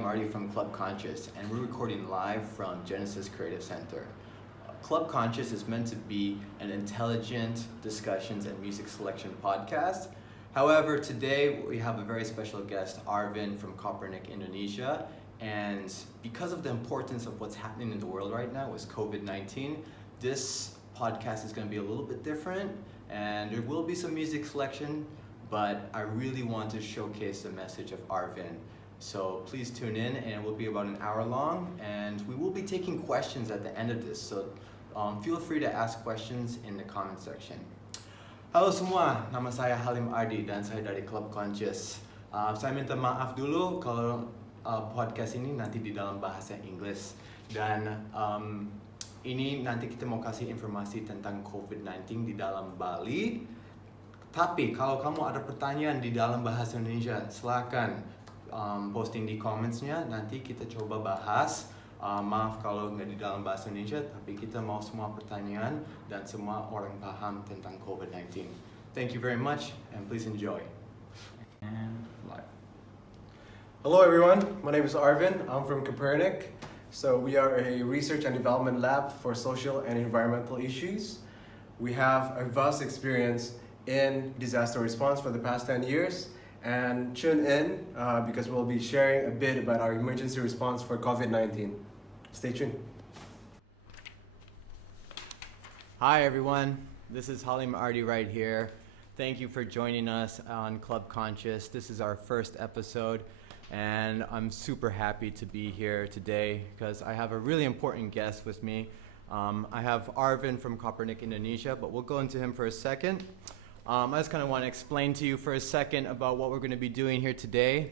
Halim Ardi from Club Conscious, and we're recording live from Genesis Creative Center. Club Conscious is meant to be an intelligent discussions and music selection podcast. However, today we have a very special guest, Arvin from Kopernik, Indonesia. And because of the importance of what's happening in the world right now with COVID-19, this podcast is going to be a little bit different, and there will be some music selection, but I really want to showcase the message of Arvin. So please tune in, and it will be about an hour long, and we will be taking questions at the end of this. So feel free to ask questions in the comment section. Halo semua, nama saya Halim Ardi dan saya dari Club Conscious. Saya minta maaf dulu kalau podcast ini nanti di dalam bahasa Inggris, dan ini nanti kita mau kasih informasi tentang COVID-19 di dalam Bali. Tapi kalau kamu ada pertanyaan di dalam bahasa Indonesia, silakan posting di comments-nya, nanti kita coba bahas. Maaf kalau nggak di dalam bahasa Indonesia, tapi kita mau semua pertanyaan dan semua orang paham tentang COVID-19. Thank you very much, and please enjoy. And live. Hello everyone, my name is Arvin. I'm from Kopernik. So we are a research and development lab for social and environmental issues. We have a vast experience in disaster response for the past 10 years. And tune in because we'll be sharing a bit about our emergency response for COVID-19. Stay tuned. Hi everyone, this is Halim Ardi right here. Thank you for joining us on Club Conscious. This is our first episode, and I'm super happy to be here today because I have a really important guest with me. I have Arvin from Kopernik, Indonesia, but we'll go into him for a second. I just kind of want to explain to you for a second about what we're going to be doing here today.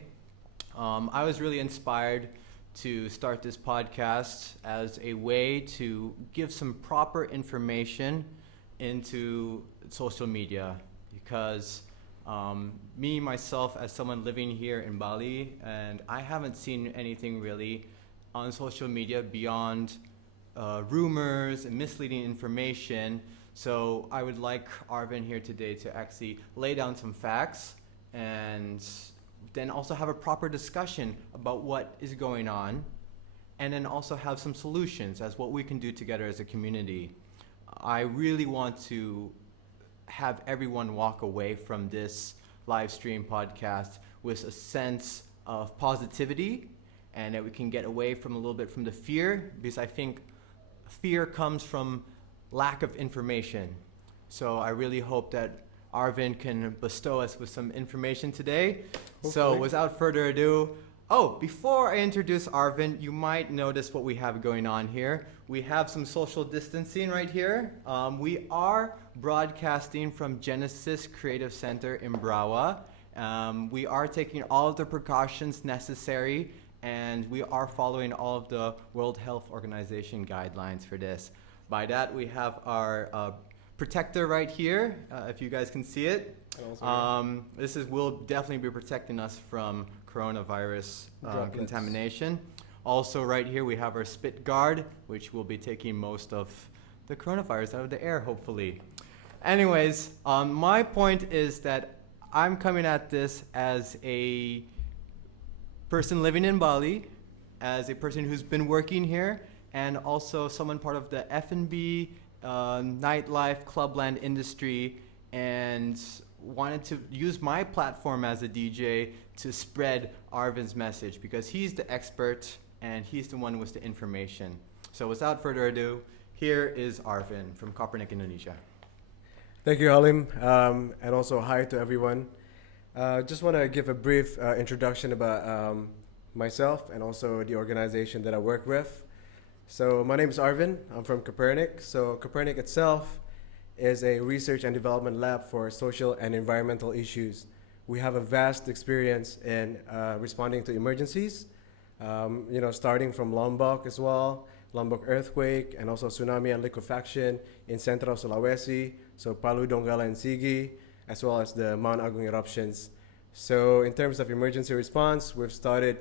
I was really inspired to start this podcast as a way to give some proper information into social media, because me, myself, as someone living here in Bali, and I haven't seen anything really on social media beyond rumors and misleading information. So I would like Arvin here today to actually lay down some facts and then also have a proper discussion about what is going on, and then also have some solutions as what we can do together as a community. I really want to have everyone walk away from this live stream podcast with a sense of positivity, and that we can get away from a little bit from the fear, because I think fear comes from lack of information. So I really hope that Arvin can bestow us with some information today. Hopefully. So without further ado, before I introduce Arvin, you might notice what we have going on here. We have some social distancing right here. We are broadcasting from Genesis Creative Center in Brawa. We are taking all of the precautions necessary, and we are following all of the World Health Organization guidelines for this. By that, we have our protector right here, if you guys can see it. This will definitely be protecting us from coronavirus contamination. Also right here we have our spit guard, which will be taking most of the coronavirus out of the air, hopefully. Anyways, my point is that I'm coming at this as a person living in Bali, as a person who's been working here, and also someone part of the F&B, nightlife, clubland industry, and wanted to use my platform as a DJ to spread Arvin's message, because he's the expert and he's the one with the information. So without further ado, here is Arvin from Kopernik, Indonesia. Thank you, Halim, and also hi to everyone. Just want to give a brief introduction about myself and also the organization that I work with. So my name is Arvin. I'm from Kopernik. So Kopernik itself is a research and development lab for social and environmental issues. We have a vast experience in responding to emergencies, starting from Lombok as well, Lombok earthquake, and also tsunami and liquefaction in Central Sulawesi, so Palu, Donggala, and Sigi, as well as the Mount Agung eruptions. So in terms of emergency response, we've started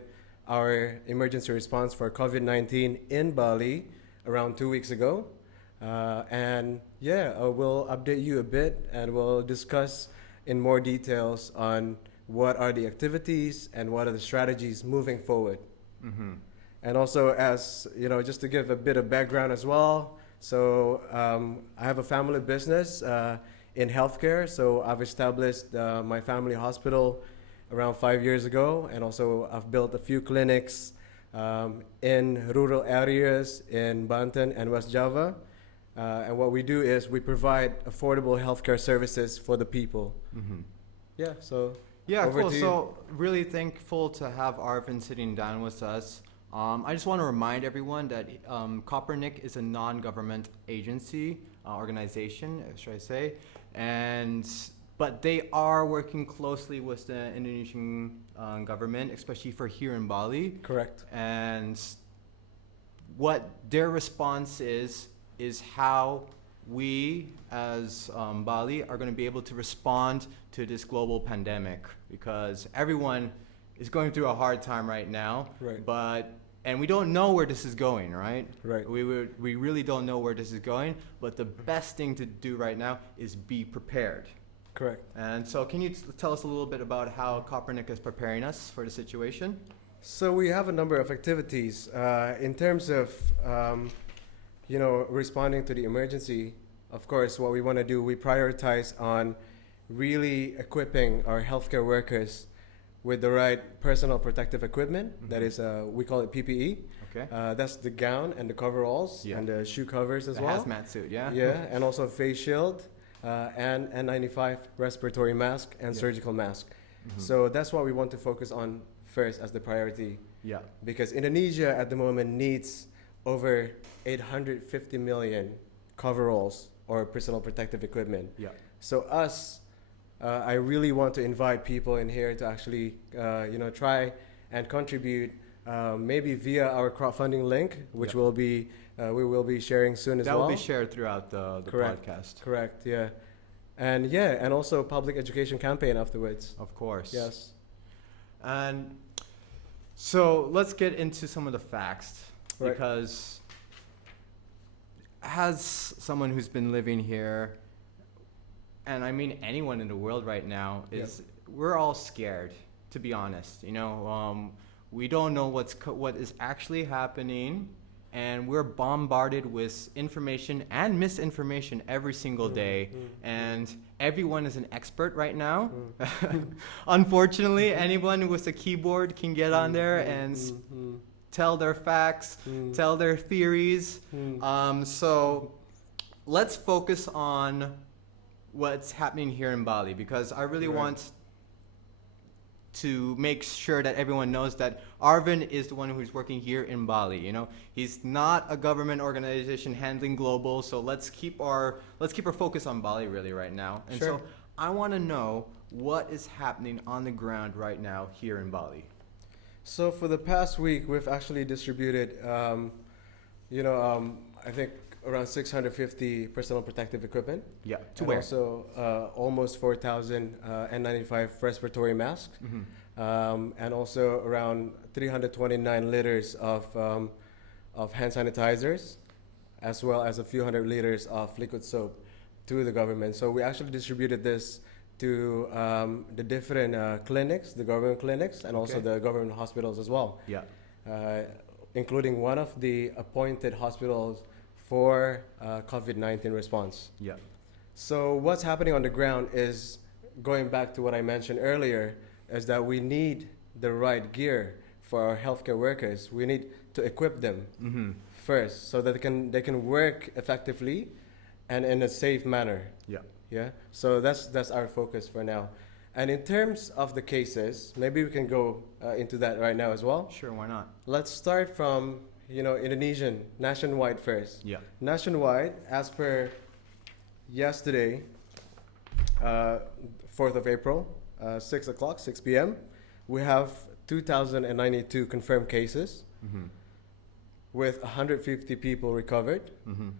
our emergency response for COVID-19 in Bali around 2 weeks ago. We'll update you a bit, and we'll discuss in more details on what are the activities and what are the strategies moving forward. Mm-hmm. And also, as you know, just to give a bit of background as well. So I have a family business in healthcare. So I've established my family hospital around 5 years ago, and also I've built a few clinics in rural areas in Banten and West Java. And what we do is we provide affordable healthcare services for the people. Mm-hmm. Yeah. So Yeah, over cool. to you. So really thankful to have Arvin sitting down with us. I just want to remind everyone that Kopernik is a non-government agency, organization, should I say, but they are working closely with the Indonesian government, especially for here in Bali. Correct. And what their response is how we as Bali are going to be able to respond to this global pandemic, because everyone is going through a hard time right now. Right. And we don't know where this is going, right? Right. We really don't know where this is going, but the best thing to do right now is be prepared. Correct. And so can you tell us a little bit about how Kopernik is preparing us for the situation? So we have a number of activities in terms of, responding to the emergency. Of course, what we want to do, we prioritize on really equipping our healthcare workers with the right personal protective equipment. Mm-hmm. That is, we call it PPE. Okay. That's the gown and the coveralls Yeah. and the shoe covers as The well. hazmat suit, yeah? Yeah, and also face shield and N95 respiratory mask and Yeah. surgical mask. Mhm. So that's what we want to focus on first as the priority, Yeah. because Indonesia at the moment needs over 850 million coveralls or personal protective equipment. Yeah. So I really want to invite people in here to actually, try and contribute, maybe via our crowdfunding link, which Yeah. we will be sharing soon as That well. will be shared throughout the Correct. podcast. Correct. Yeah, and also public education campaign afterwards. Of course. Yes. And so let's get into some of the facts, Right. because as someone who's been living here, and I mean anyone in the world right now, we're all scared, to be honest. We don't know what is actually happening, and we're bombarded with information and misinformation every single day, and everyone is an expert right now. Unfortunately, anyone with a keyboard can get on there and tell their facts, tell their theories. So let's focus on what's happening here in Bali, because I really Right. want to make sure that everyone knows that Arvin is the one who's working here in Bali. He's not a government organization handling global. So let's keep our focus on Bali really right now. And Sure. so I want to know what is happening on the ground right now here in Bali. So for the past week, we've actually distributed, I think around 650 personal protective equipment. Yeah. To And where? also almost 4,000 N95 respiratory masks. Mhm. And also around 329 liters of hand sanitizers, as well as a few hundred liters of liquid soap to the government. So we actually distributed this to the different clinics, the government clinics, and also Okay. the government hospitals as well, Yeah. including one of the appointed hospitals for COVID-19 response. Yeah. So what's happening on the ground is, going back to what I mentioned earlier, is that we need the right gear for our healthcare workers. We need to equip them Mm-hmm. first so that they can work effectively and in a safe manner. Yeah. Yeah. So that's our focus for now. And in terms of the cases, maybe we can go into that right now as well. Sure. Why not? Let's start from Indonesian nationwide first. Yeah. Nationwide, as per yesterday, 4th of April, 6 p.m., we have 2,092 confirmed cases Mm-hmm. with 150 people recovered, Mm-hmm.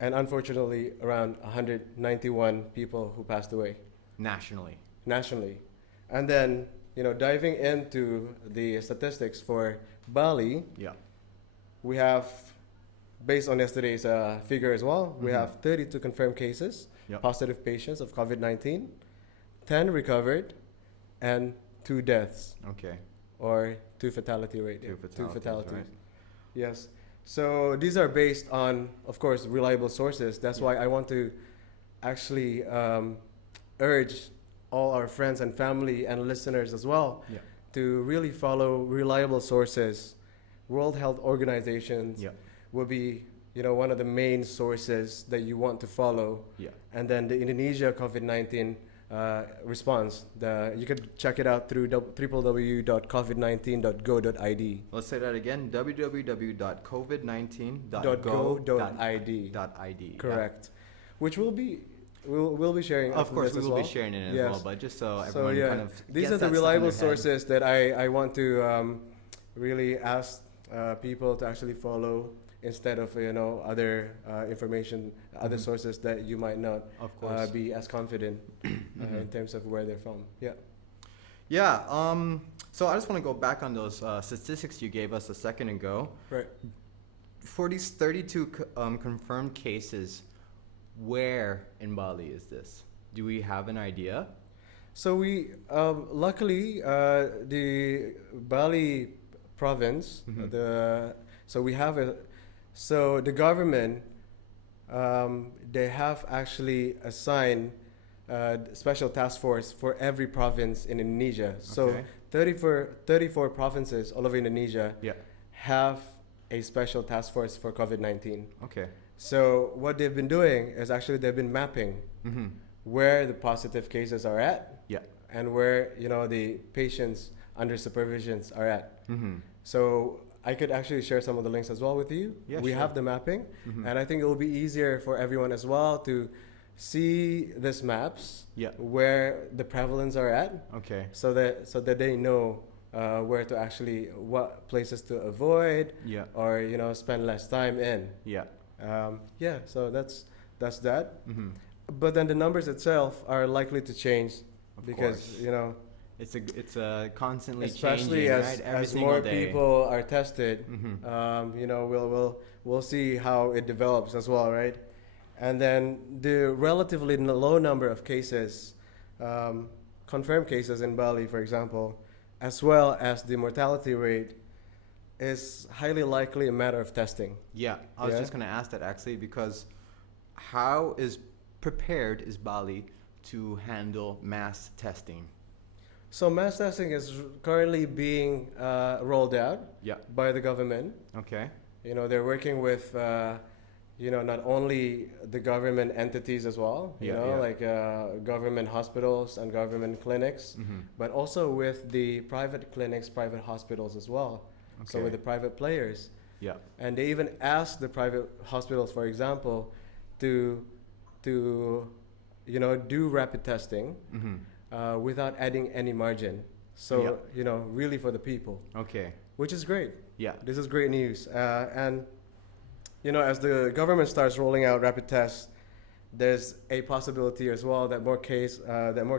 and unfortunately around 191 people who passed away Nationally. nationally. And then, diving into the statistics for Bali, Yeah. we have, based on yesterday's figure as well, we Mhm. have 32 confirmed cases, Yep. positive patients of COVID-19, 10 recovered, and 2 deaths. Okay. or two fatality rate. Two Two fatalities, fatalities. right? Yes. So these are based on, of course, reliable sources. That's why I want to actually urge all our friends and family and listeners as well Yeah. to really follow reliable sources. World Health Organizations Yeah. will be, one of the main sources that you want to follow. Yeah. And then the Indonesia COVID-19 response. You could check it out through www.covid19.go.id. Let's say that again. www.covid19.go.id. Correct. Which we'll be sharing. Of course, this we as will well. be sharing it as Yes. well. But just so So everyone yeah, kind of these gets are the that stuff in reliable their head. sources that I want to really ask people to actually follow instead of other information, other sources that you might not Of course. be as confident in terms of where they're from. Yeah. Yeah. So I just want to go back on those statistics you gave us a second ago. Right. For these 32 confirmed cases, where in Bali is this? Do we have an idea? So we luckily the Bali province so the government they have actually assigned special task force for every province in Indonesia. So Okay. 34 provinces all over Indonesia Yeah. have a special task force for COVID-19. Okay. So what they've been doing is actually they've been mapping Mm-hmm. where the positive cases are at Yeah. and where the patients under supervisions are at. Mm-hmm. So I could actually share some of the links as well with you. Yeah, we sure. have the mapping, Mhm. and I think it will be easier for everyone as well to see these maps Yeah. where the prevalence are at, Okay. so that they know where to what places to avoid Yeah. or spend less time in. Yeah. So that's that. Mm-hmm. But then the numbers itself are likely to change Of because course. It's a constantly especially changing, as right? Every as single more day. people are tested, Mhm. we'll see how it develops as well, right? And then the relatively low number of cases, confirmed cases in Bali, for example, as well as the mortality rate, is highly likely a matter of testing. Yeah, I was Yeah. just going to ask that actually because how prepared is Bali to handle mass testing? So mass testing is currently being rolled out Yeah. by the government. Okay. They're working with, not only the government entities as well, like government hospitals and government clinics, Mm-hmm. but also with the private clinics, private hospitals as well. So Okay. with the private players. Yeah. And they even ask the private hospitals, for example, to do rapid testing Mm-hmm. without adding any margin. So, really for the people, Okay. which is great. Yeah. This is great news. And, as the government starts rolling out rapid tests, there's a possibility as well that more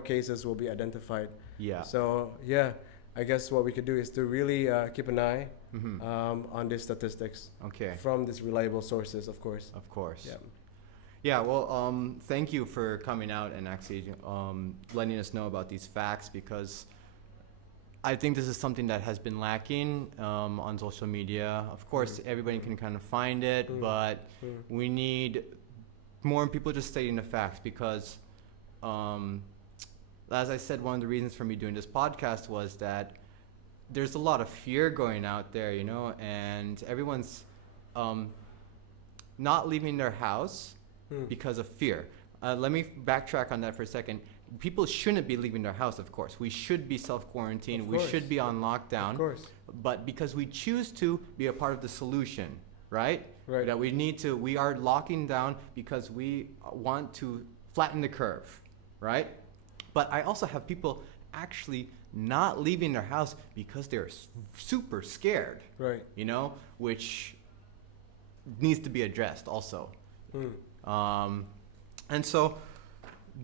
cases will be identified. Yeah. So, I guess what we could do is to really keep an eye Mm-hmm. on these statistics Okay. from these reliable sources, of course. Of course. Yeah. Yeah, well, thank you for coming out and actually letting us know about these facts because I think this is something that has been lacking on social media. Of course, everybody can kind of find it, but we need more people just stating the facts because, as I said, one of the reasons for me doing this podcast was that there's a lot of fear going out there, and everyone's not leaving their house because of fear. Let me backtrack on that for a second. People shouldn't be leaving their house, of course. We should be self-quarantined. Of We course. should be on lockdown. Of course. But because we choose to be a part of the solution, right? Right. That we are locking down because we want to flatten the curve, right? But I also have people actually not leaving their house because they're super scared, Right. which needs to be addressed also. And so,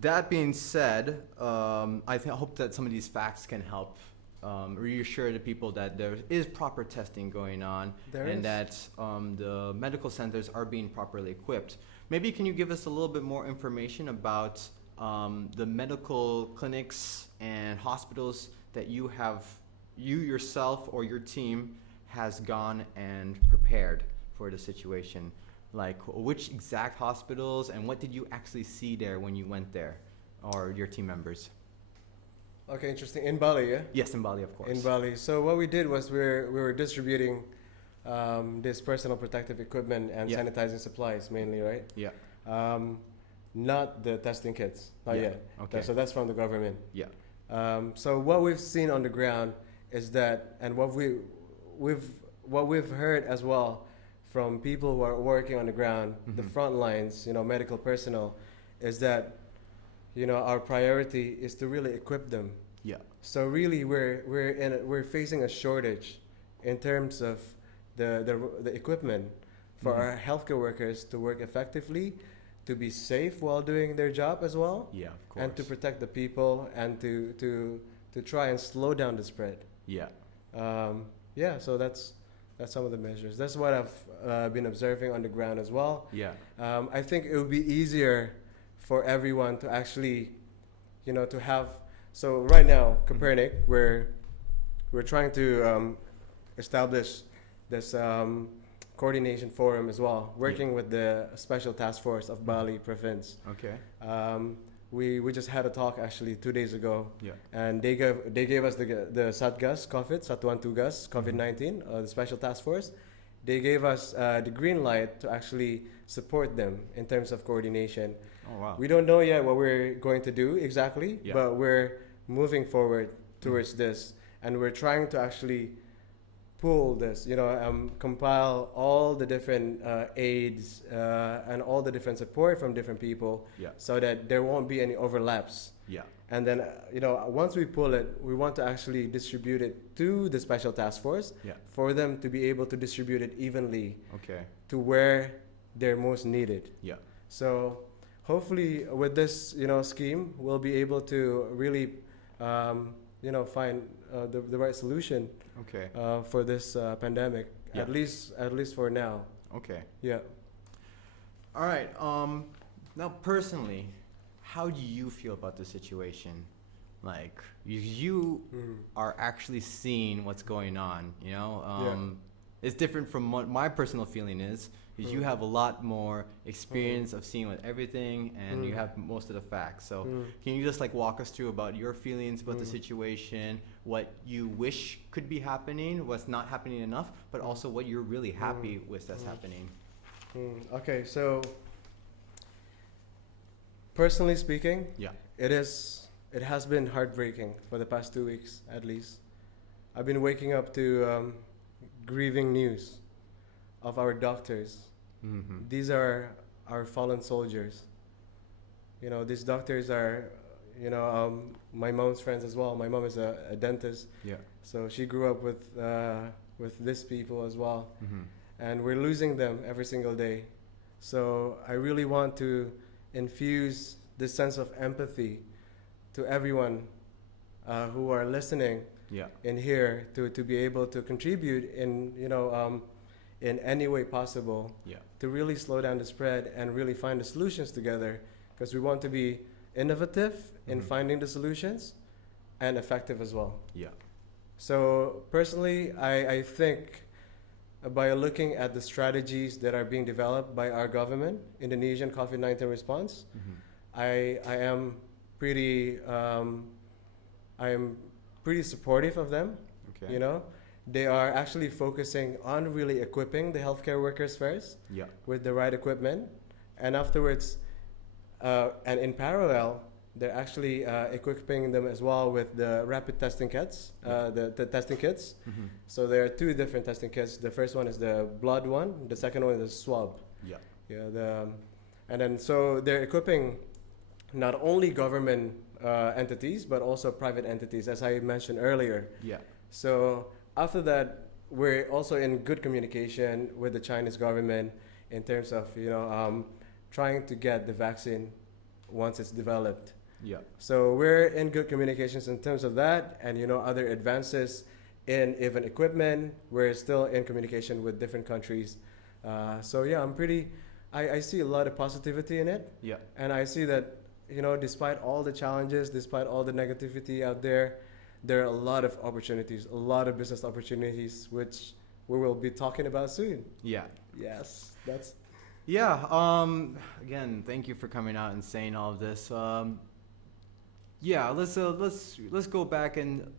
that being said, I hope that some of these facts can help reassure the people that there is proper testing going on and that the medical centers are being properly equipped. Maybe can you give us a little bit more information about the medical clinics and hospitals that you have you yourself or your team has gone and prepared for the situation? Like which exact hospitals and what did you actually see there when you went there, or your team members? Okay, interesting. In Bali, yeah? Yes, in Bali, of course. In Bali. So what we did was we were distributing this personal protective equipment and Yeah. sanitizing supplies mainly, right? Yeah. Not the testing kits, not Yeah. yet. Okay. So that's from the government. Yeah. So what we've seen on the ground is that, and what we've heard as well from people who are working on the ground, the Mhm. front lines, medical personnel, is that our priority is to really equip them. Yeah. So really, we're facing a shortage in terms of the equipment for Mhm. our healthcare workers to work effectively, to be safe while doing their job as well, Yeah, of course. and to protect the people and to try and slow down the spread. Yeah. Yeah, so that's some of the measures. That's what I've been observing on the ground as well. Yeah. I think it would be easier for everyone to actually, to have. So right now, Kopernik, we're trying to establish this coordination forum as well, working with the Special Task Force of Bali Province. Okay. We just had a talk actually 2 days ago, Yeah. and they gave us the Satgas COVID, Satuan Tugas COVID-19, the Special Task Force. They gave us the green light to actually support them in terms of coordination. Oh wow. We don't know yet what we're going to do exactly, Yeah. but we're moving forward towards this, and we're trying to actually pool this, compile all the different aids and all the different support from different people, Yeah. so that there won't be any overlaps. Yeah. And then, once we pull it, we want to actually distribute it to the Special Task Force Yeah. for them to be able to distribute it evenly Okay. to where they're most needed. Yeah. So hopefully with this, scheme, we'll be able to really, find the right solution Okay. for this pandemic. Yeah. At least for now. Okay. Yeah. All right. Now personally, how do you feel about the situation? Like you Mhm. are actually seeing what's going on. Yeah. It's different from what my personal feeling is. Because you Mm. have a lot more experience of seeing with everything, and you Mm. have most of the facts. So Mm. can you just like walk us through about your feelings about the Mm. situation, what you wish could be happening, what's not happening enough, but also what you're really happy with that's happening? Okay, so personally speaking, Yeah. it has been heartbreaking for the past 2 weeks at least. I've been waking up to grieving news of our doctors. Mm-hmm. These are our fallen soldiers. These doctors are, my mom's friends as well. My mom is a dentist, Yeah. so she grew up with these people as well, Mm-hmm. and we're losing them every single day. So I really want to infuse this sense of empathy to everyone who are listening Yeah. in here to be able to contribute in any way possible Yeah. to really slow down the spread and really find the solutions together, because we want to be innovative in Mhm. finding the solutions and effective as well. Yeah. So personally, I think by looking at the strategies that are being developed by our government, Indonesian COVID-19 response, Mm-hmm. I am pretty supportive of them. Okay. They are actually focusing on really equipping the healthcare workers first Yeah. with the right equipment, and afterwards, and in parallel, they're actually equipping them as well with the rapid testing kits, the testing kits. Mm-hmm. So there are two different testing kits. The first one is the blood one. The second one is the swab. Yeah. Yeah. And then so they're equipping not only government entities but also private entities, as I mentioned earlier. Yeah. So after that, we're also in good communication with the Chinese government in terms of trying to get the vaccine once it's developed. Yeah. So we're in good communications in terms of that, and other advances in even equipment. We're still in communication with different countries. So yeah, I see a lot of positivity in it, Yeah. and I see that despite all the challenges, despite all the negativity out there, there are a lot of opportunities, a lot of business opportunities, which we will be talking about soon. Yeah. Yes, that's Yeah. Again, thank you for coming out and saying all of this. Yeah. Let's go back and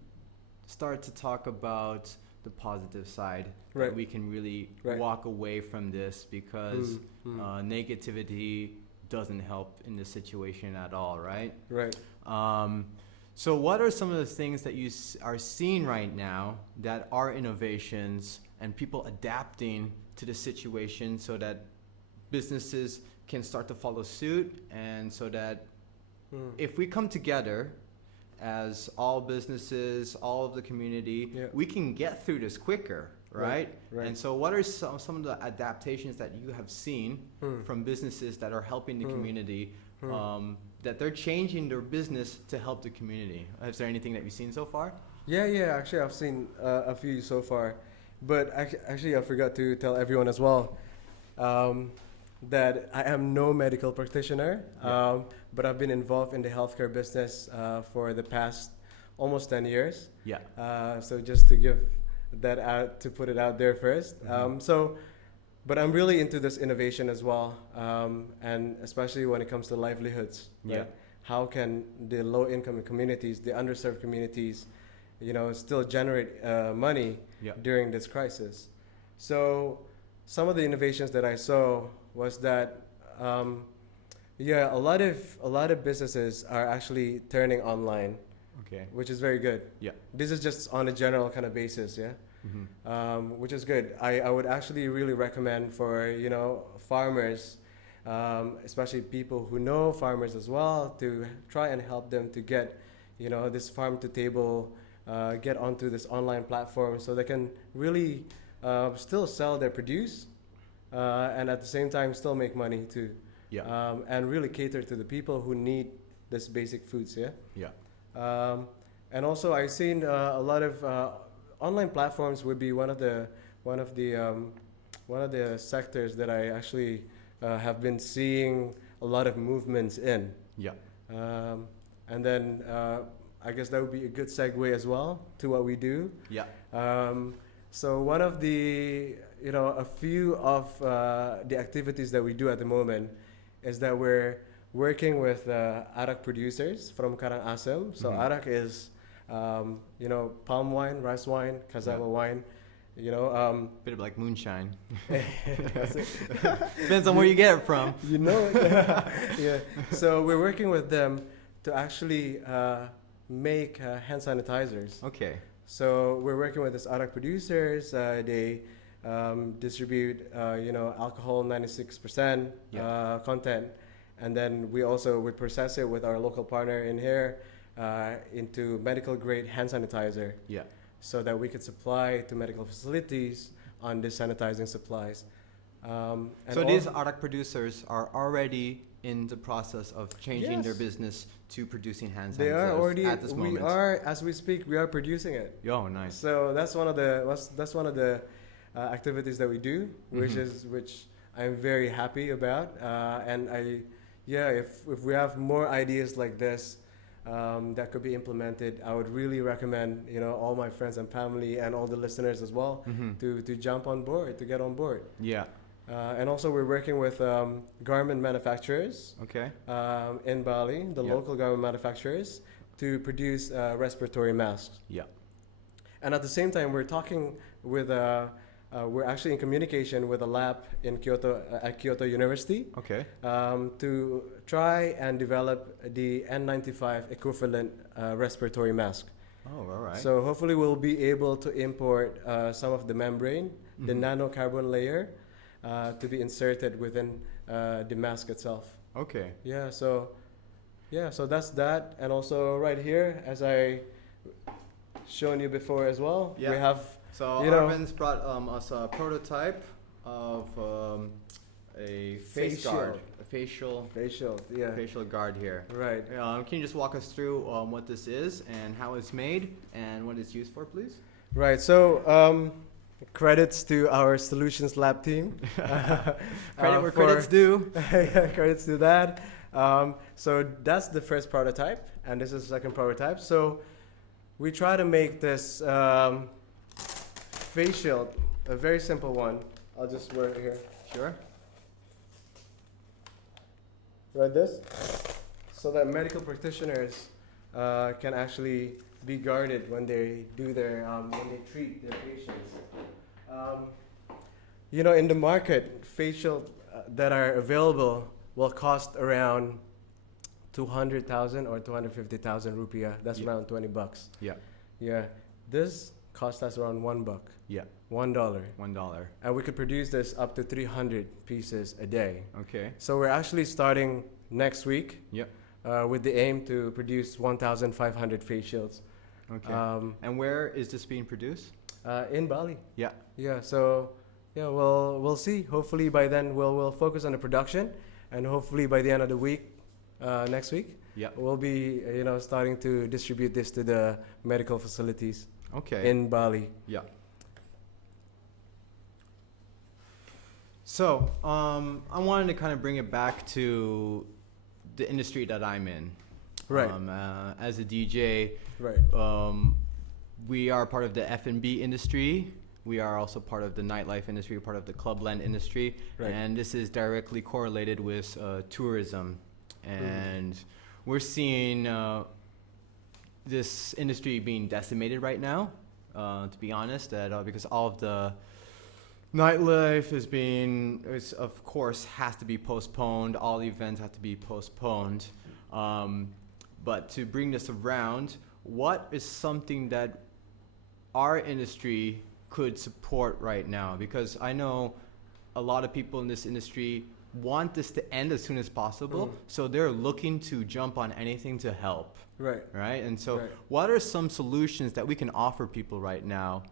start to talk about the positive side. Right. That we can really Right. walk away from this because Mm. negativity doesn't help in this situation at all, right? right. So what are some of the things that you are seeing right now that are innovations and people adapting to the situation so that businesses can start to follow suit, and so that if we come together as all businesses, all of the community, Yeah. we can get through this quicker, right? Right. And so what are some of the adaptations that you have seen from businesses that are helping the community, that they're changing their business to help the community? Is there anything that you've seen so far? Yeah. Actually, I've seen a few so far, but actually, I forgot to tell everyone as well that I am no medical practitioner, Yeah. but I've been involved in the healthcare business for the past almost 10 years. Yeah. So just to give that out, to put it out there first. But I'm really into this innovation as well, and especially when it comes to livelihoods. Right? Yeah. How can the low-income communities, the underserved communities, still generate money Yeah. during this crisis? So some of the innovations that I saw was that, a lot of businesses are actually turning online, Okay. which is very good. Yeah. This is just on a general kind of basis, yeah. Which is good. I would actually really recommend for farmers, especially people who know farmers as well, to try and help them to get this farm to table, get onto this online platform so they can really still sell their produce, and at the same time still make money too. Yeah. And really cater to the people who need this basic foods. Yeah. Yeah. And also I've seen a lot of online platforms would be one of the sectors that I actually have been seeing a lot of movements in. Yeah. And then I guess that would be a good segue as well to what we do. Yeah. So one of the a few of the activities that we do at the moment is that we're working with arak producers from Karangasem. So arak is palm wine, rice wine, cassava wine, Bit of like moonshine. That's it. Depends on where you get it from. Yeah. So we're working with them to actually make hand sanitizers. Okay. So we're working with these arak producers. They distribute, alcohol 96% content, and then we process it with our local partner in here into medical grade hand sanitizer. Yeah. So that we could supply to medical facilities on these sanitizing supplies. And So these arak producers are already in the process of changing their Yes. business to producing hand sanitizers they are already. at this moment. As we speak, we are producing it. Oh, nice. So that's one of the activities that we do, which I'm very happy about. And if we have more ideas like this that could be implemented, I would really recommend all my friends and family and all the listeners as well to jump on board, to get on board. Yeah. And also we're working with garment manufacturers Okay. in Bali, the local garment manufacturers, to produce respiratory masks. Yeah. And at the same time, we're talking with, we're actually in communication with a lab in Kyoto, at Kyoto University, Okay. to try and develop the N95 equivalent respiratory mask. Oh, all right. So hopefully we'll be able to import some of the membrane, the nanocarbon layer, to be inserted within the mask itself. Okay. So that's that. And also right here, as I shown you before as well, we have. So Arvin's brought us a prototype of a face guard, a facial guard here. Right. Can you just walk us through what this is and how it's made and what it's used for, please? Right. So credits to our solutions lab team. Credit where credit's due. Credits to that. So that's the first prototype, and this is the second prototype. So we try to make this face shield a very simple one. I'll just wear it here. Sure. Like this, so that medical practitioners can actually be guarded when they do their when they treat their patients. You know, in the market, facial that are available will cost around 200,000 or 250,000 rupiah. That's Yeah. around $20. Yeah. Yeah, this cost us around $1. Yeah. $1. $1. And we could produce this up to 300 pieces a day. Okay. So we're actually starting next week Yep. with the aim to produce 1,500 face shields Okay. And where is this being produced? in Bali. Yeah. Yeah, so yeah, we'll see. Hopefully by then we'll focus on the production, and hopefully by the end of the week, next week, Yeah. we'll be starting to distribute this to the medical facilities Okay. in Bali. Yeah. So, I wanted to kind of bring it back to the industry that I'm in. Right. As a DJ, Right. we are part of the F&B industry. We are also part of the nightlife industry, we're part of the clubland industry, Right. and this is directly correlated with tourism. And we're seeing this industry being decimated right now, to be honest, because all of the nightlife is of course has to be postponed. All the events have to be postponed. But to bring this around, what is something that our industry could support right now? Because I know a lot of people in this industry want this to end as soon as possible, so they're looking to jump on anything to help, Right. right? And so Right. what are some solutions that we can offer people right now,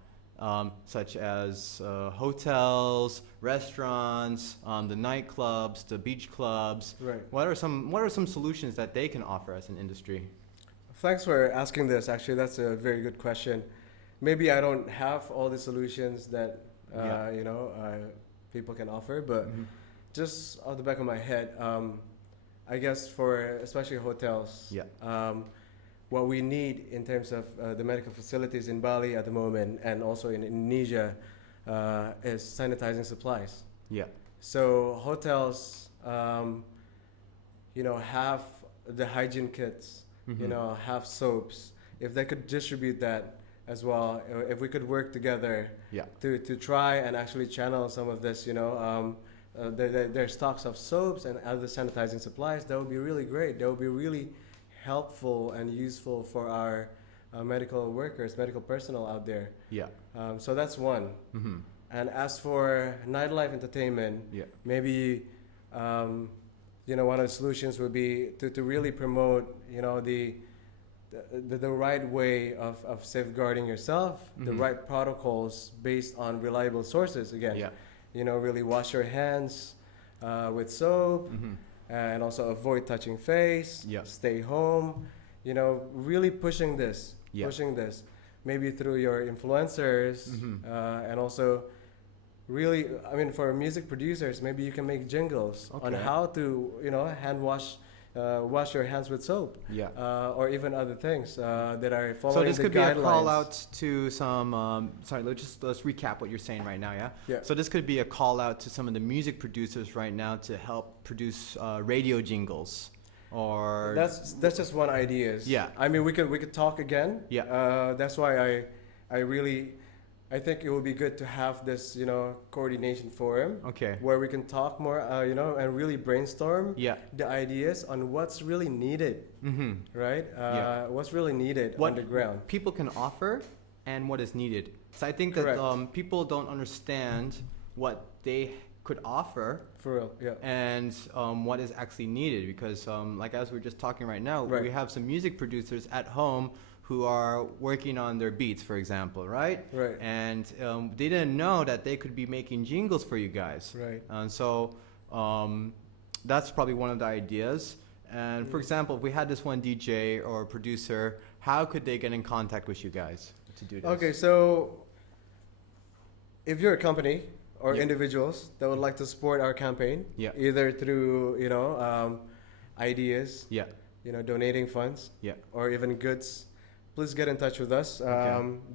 such as hotels, restaurants, the nightclubs, the beach clubs? Right. What are some solutions that they can offer as an industry? Thanks for asking this. Actually, that's a very good question. Maybe I don't have all the solutions that Yeah. people can offer, but just off the back of my head, I guess for especially hotels, Yeah. what we need in terms of the medical facilities in Bali at the moment and also in Indonesia is sanitizing supplies. Yeah. So hotels, have the hygiene kits, have soaps. If they could distribute that as well, if we could work together Yeah. to try and actually channel some of this, their stocks of soaps and other sanitizing supplies, that would be really great. That would be really helpful and useful for our medical workers, medical personnel out there. Yeah. So that's one. Mm-hmm. And as for nightlife entertainment, Yeah. maybe one of the solutions would be to really promote the right way of safeguarding yourself, the Mhm. right protocols based on reliable sources. Again, Yeah. really wash your hands with soap, Mm-hmm. and also avoid touching face. Yeah. Stay home. Really pushing this, Yeah. maybe through your influencers, Mhm. and also really, for music producers, maybe you can make jingles on Okay. how to, hand wash your hands with soap, Yeah. or even other things that are So following this the could be guidelines. a call out to some. Let's recap what you're saying right now. Yeah. Yeah. So this could be a call out to some of the music producers right now to help produce radio jingles, or That's just one idea. Yeah. We could talk again. Yeah. That's why I think it would be good to have this, coordination forum okay. where we can talk more, and really brainstorm Yeah. the ideas on what's really needed, Mm-hmm. right? Yeah. What's really needed What on the ground. people can offer and what is needed. So I think that Correct. people don't understand what they could offer For real, yeah. and what is actually needed, because as we're just talking right now, Right. we have some music producers at home who are working on their beats, for example, right? Right. And they didn't know that they could be making jingles for you guys. Right. And so that's probably one of the ideas. And for example, if we had this one DJ or producer, how could they get in contact with you guys to do this? Okay, so if you're a company or Yeah. individuals that would like to support our campaign, Yeah. either through ideas, Yeah. donating funds, Yeah. or even goods, please get in touch with us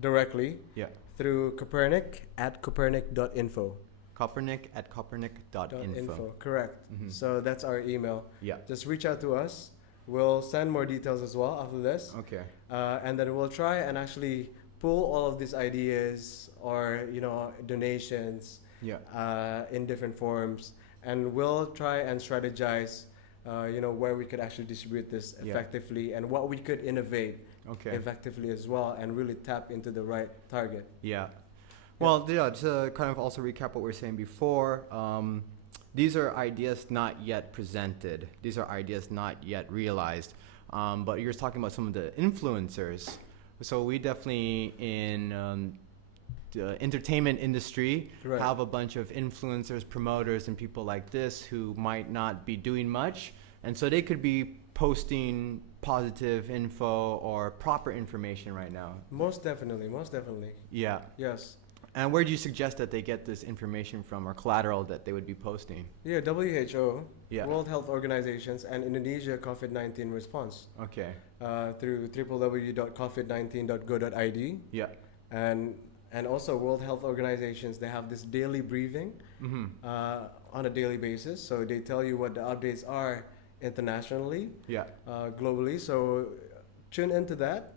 directly Yeah. through Kopernik at kopernik.info. Kopernik@kopernik.info. Correct. Mhm. So that's our email. Yeah. Just reach out to us. We'll send more details as well after this. Okay. And then we'll try and actually pull all of these ideas or, donations Yeah. in different forms. And we'll try and strategize, where we could actually distribute this Yeah. effectively and what we could innovate Okay. effectively as well and really tap into the right target. Yeah. Well, yeah, to kind of also recap what we were saying before, these are ideas not yet presented. These are ideas not yet realized. But you're talking about some of the influencers. So we definitely in the entertainment industry Right. have a bunch of influencers, promoters, and people like this who might not be doing much. And so they could be posting positive info or proper information right now. Most definitely. Yeah. Yes. And where do you suggest that they get this information from or collateral that they would be posting? Yeah, WHO, Yeah. World Health Organizations, and Indonesia COVID-19 response Okay. through www.covid19.go.id. Yeah. And also World Health Organizations, they have this daily briefing Mm-hmm. on a daily basis. So they tell you what the updates are internationally, Yeah. globally. So tune into that.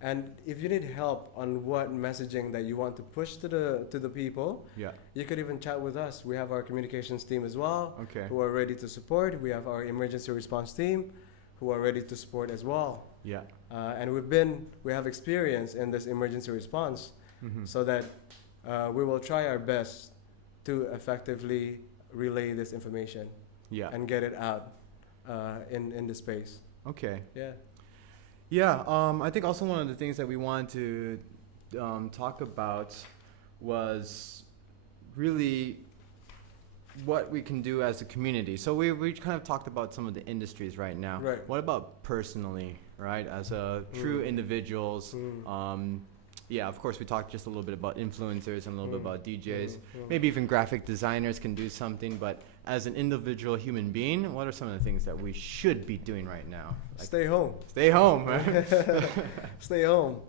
And if you need help on what messaging that you want to push to the people, Yeah. you could even chat with us. We have our communications team as well, Okay. who are ready to support. We have our emergency response team, who are ready to support as well. Yeah. And we have experience in this emergency response, Mm-hmm. so that we will try our best to effectively relay this information Yeah. and get it out in the space. Okay. Yeah. Yeah. I think also one of the things that we wanted to talk about was really what we can do as a community. So we kind of talked about some of the industries right now. Right. What about personally, right? As a true individuals. Yeah, of course, we talked just a little bit about influencers and a little bit about DJs. Maybe even graphic designers can do something. But as an individual human being, what are some of the things that we should be doing right now? Like, Stay home. stay home. Right? Stay home,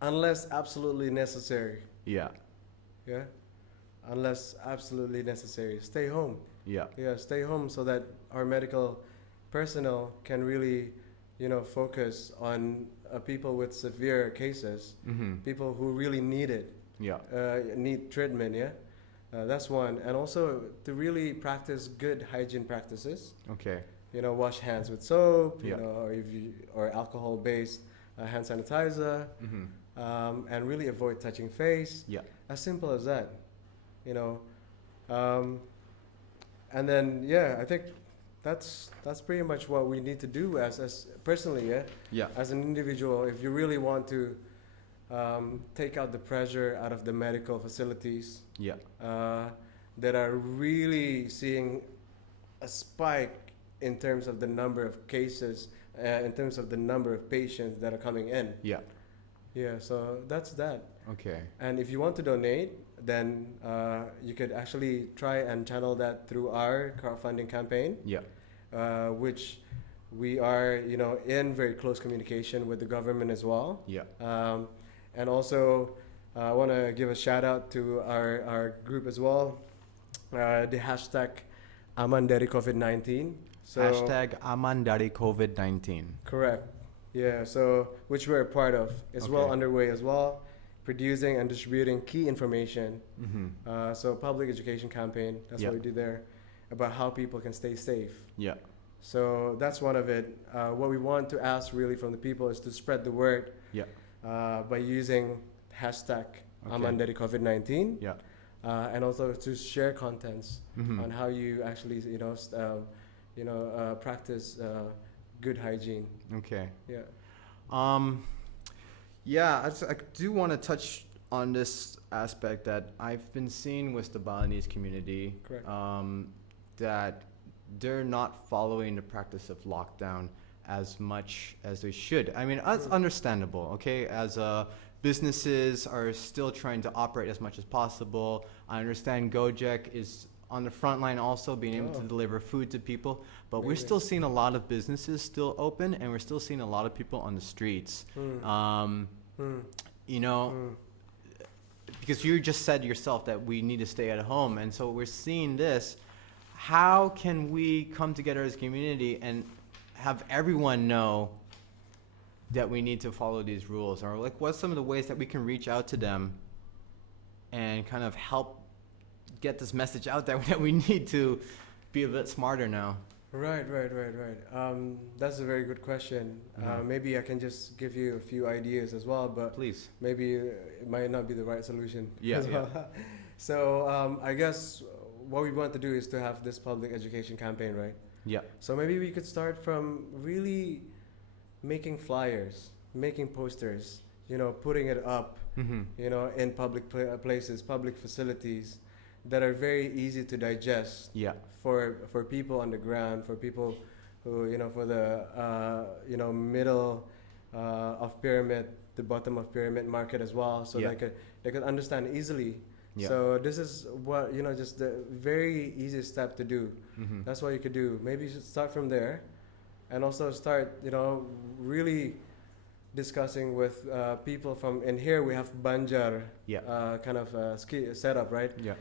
unless absolutely necessary. Yeah. Yeah. Unless absolutely necessary, stay home. Yeah. Yeah, stay home so that our medical personnel can really, focus on people with severe cases, Mm-hmm. people who really need it, Yeah. need treatment. Yeah, that's one. And also to really practice good hygiene practices. Okay. Wash hands with soap. Yeah. Or alcohol-based hand sanitizer, Mm-hmm. and really avoid touching face. Yeah. As simple as that. And then I think that's pretty much what we need to do as personally, Yeah. as an individual. If you really want to take out the pressure out of the medical facilities Yeah. that are really seeing a spike in terms of the number of cases, in terms of the number of patients that are coming in. Yeah. Yeah, so that's that. Okay. And if you want to donate, then you could actually try and channel that through our crowdfunding campaign, Yeah. which we are, in very close communication with the government as well. Yeah. And also, I want to give a shout out to our group as well, the hashtag Aman dari COVID-19. So Hashtag aman dari COVID-19. correct. Yeah, so which we're a part of. It's well Okay. underway as well, producing and distributing key information. Mm-hmm. So public education campaign, that's Yeah. what we do there, about how people can stay safe. Yeah. So that's one of it. What we want to ask really from the people is to spread the word Yeah. by using hashtag Aman dari COVID-19, Yeah. and also to share contents Mm-hmm. on how you actually practice good hygiene. Okay. Yeah. Yeah, I do want to touch on this aspect that I've been seeing with the Balinese community. Correct. That they're not following the practice of lockdown as much as they should. I mean, that's understandable, okay? As businesses are still trying to operate as much as possible. I understand Gojek is on the front line also, being able to Oh. deliver food to people. But we're Amazing. still seeing a lot of businesses still open, and we're still seeing a lot of people on the streets. Hmm. You know, Hmm. because you just said yourself that we need to stay at home, and so we're seeing this. How can we come together as a community and have everyone know that we need to follow these rules? Or like, what's some of the ways that we can reach out to them and kind of help get this message out there that we need to be a bit smarter now? Right. That's a very good question. Mhm. Maybe I can just give you a few ideas as well, but Please. maybe it might not be the right solution. Yeah, as yeah. well. So I guess what we want to do is to have this public education campaign, right? Yeah. So maybe we could start from really making flyers, making posters, putting it up, Mm-hmm. in public places, public facilities that are very easy to digest Yeah. for people on the ground, for people who, for the, middle of pyramid, the bottom of pyramid market as well, so Yeah. they could understand easily. Yeah. So this is what, just the very easy step to do. Mm-hmm. That's what you could do. Maybe you should start from there, and also start, really discussing with people from. And here we have Banjar, Yeah. kind of ski setup, right? Yeah.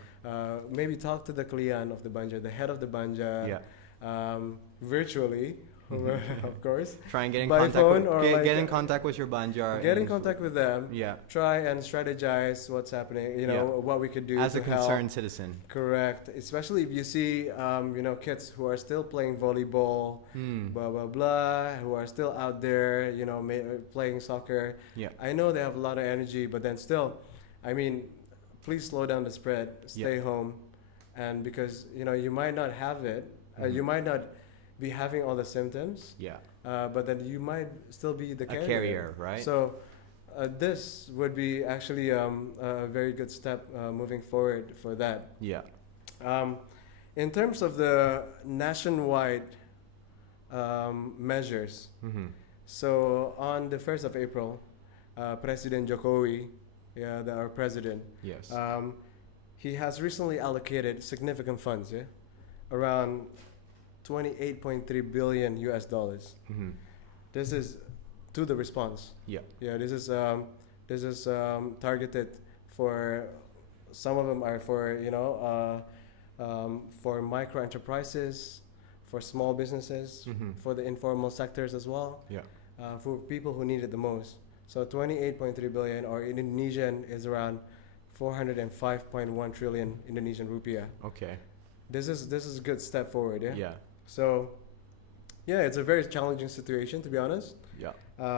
Maybe talk to the Klian of the Banjar, the head of the Banjar, Yeah. Virtually, Mhm. of course. Try and get in By contact. phone With, or get, like get in a- contact with your Banjar. Get in and- contact with them. Yeah. Try and strategize what's happening. Yeah. What we could do As to a help. concerned citizen. Correct. Especially if you see, kids who are still playing volleyball, Hmm. blah blah blah, who are still out there, playing soccer. Yeah. I know they have a lot of energy, but then still, I mean, please slow down the spread. Stay home, and because you might not have it, Mhm. you might not be having all the symptoms, Yeah. but then you might still be the A carrier, right? So. This would be actually a very good step moving forward for that. Yeah. In terms of the nationwide measures, Mm-hmm. so on the 1st of April, President Jokowi, our president, Yes. he has recently allocated significant funds, around 28.3 billion US dollars. Mm-hmm. This is to the response. Yeah. Yeah, this is targeted for. Some of them are for for micro enterprises, for small businesses, Mm-hmm. for the informal sectors as well, Yeah. for people who need it the most. So 28.3 billion, or in Indonesian, is around 405.1 trillion Indonesian rupiah. Okay. This is a good step forward. Yeah. Yeah. So, yeah, it's a very challenging situation, to be honest, Yeah.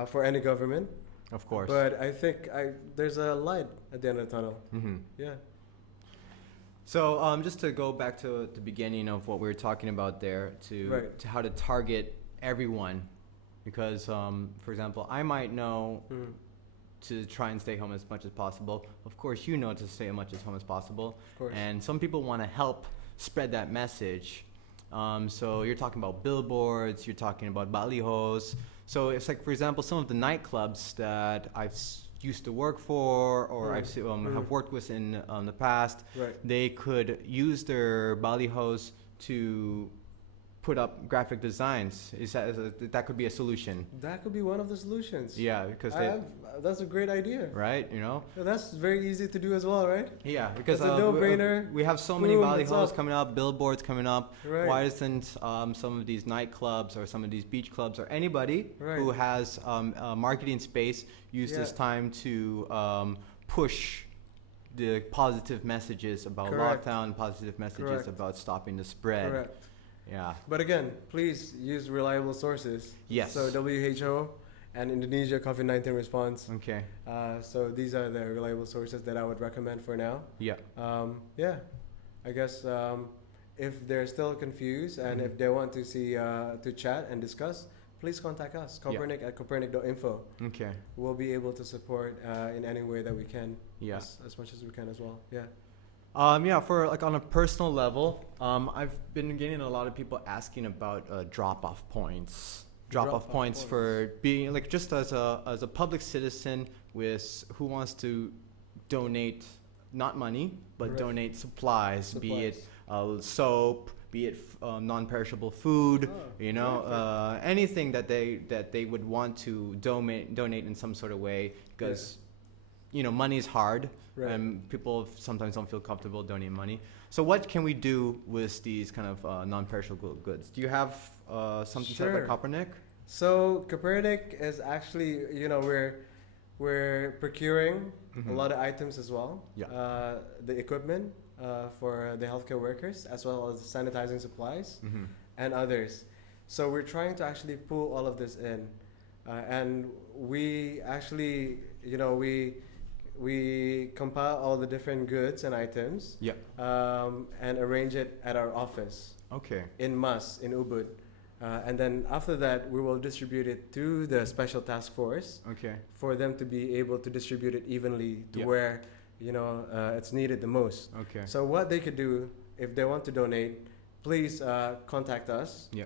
for any government. Of course. But I think there's a light at the end of the tunnel. Mm-hmm. Yeah. So just to go back to the beginning of what we were talking about there, to Right. to how to target everyone, because for example, I might know Mm. to try and stay home as much as possible. Of course, you know to stay as much as home as possible. Of course. And some people want to help spread that message. So you're talking about billboards, you're talking about balihos. So it's like, for example, some of the nightclubs that I've used to work for, or I've have worked with in the past, Right. they could use their balihos to put up graphic designs. That could be a solution? That could be one of the solutions. Yeah, because That's a great idea. right, you know. That's very easy to do as well, right? Yeah, because That's a no-brainer. we have so many Boom, it's balihos up. coming up, billboards coming up. Right. Why isn't some of these nightclubs or some of these beach clubs or anybody Right. who has marketing space use this Yeah. time to push the positive messages about Correct. lockdown, positive messages Correct. about stopping the spread. Correct. Yeah. But again, please use reliable sources. Yes. So WHO and Indonesia COVID-19 response. Okay. So these are the reliable sources that I would recommend for now. Yeah. Yeah, I guess if they're still confused and Mhm. if they want to see to chat and discuss, please contact us, Kopernik at kopernik.info. Okay. We'll be able to support in any way that we can, Yeah. as much as we can as well. Yeah. Yeah, for like on a personal level, I've been getting a lot of people asking about drop-off points. Drop-off points for being like just as a public citizen with who wants to donate not money, but Right. donate supplies, be it Supplies. soap, be it non-perishable food, Oh, you know, perfect. anything that they would want to donate in some sort of way, because you know, money is hard, Right. and people sometimes don't feel comfortable donating money. So what can we do with these kind of non-perishable goods? Do you have something set up Sure. by Kopernik? So Kopernik is actually, you know, we're procuring a lot of items as well. Yeah. The equipment for the healthcare workers, as well as sanitizing supplies Mm-hmm. and others. So we're trying to actually pull all of this in, and we actually, you know, we compile all the different goods and items, Yeah. and arrange it at our office Okay. in Mas in Ubud. And then after that, we will distribute it to the special task force Okay. for them to be able to distribute it evenly to Yeah. where, you know, it's needed the most. Okay. So what they could do, if they want to donate, please contact us Yeah.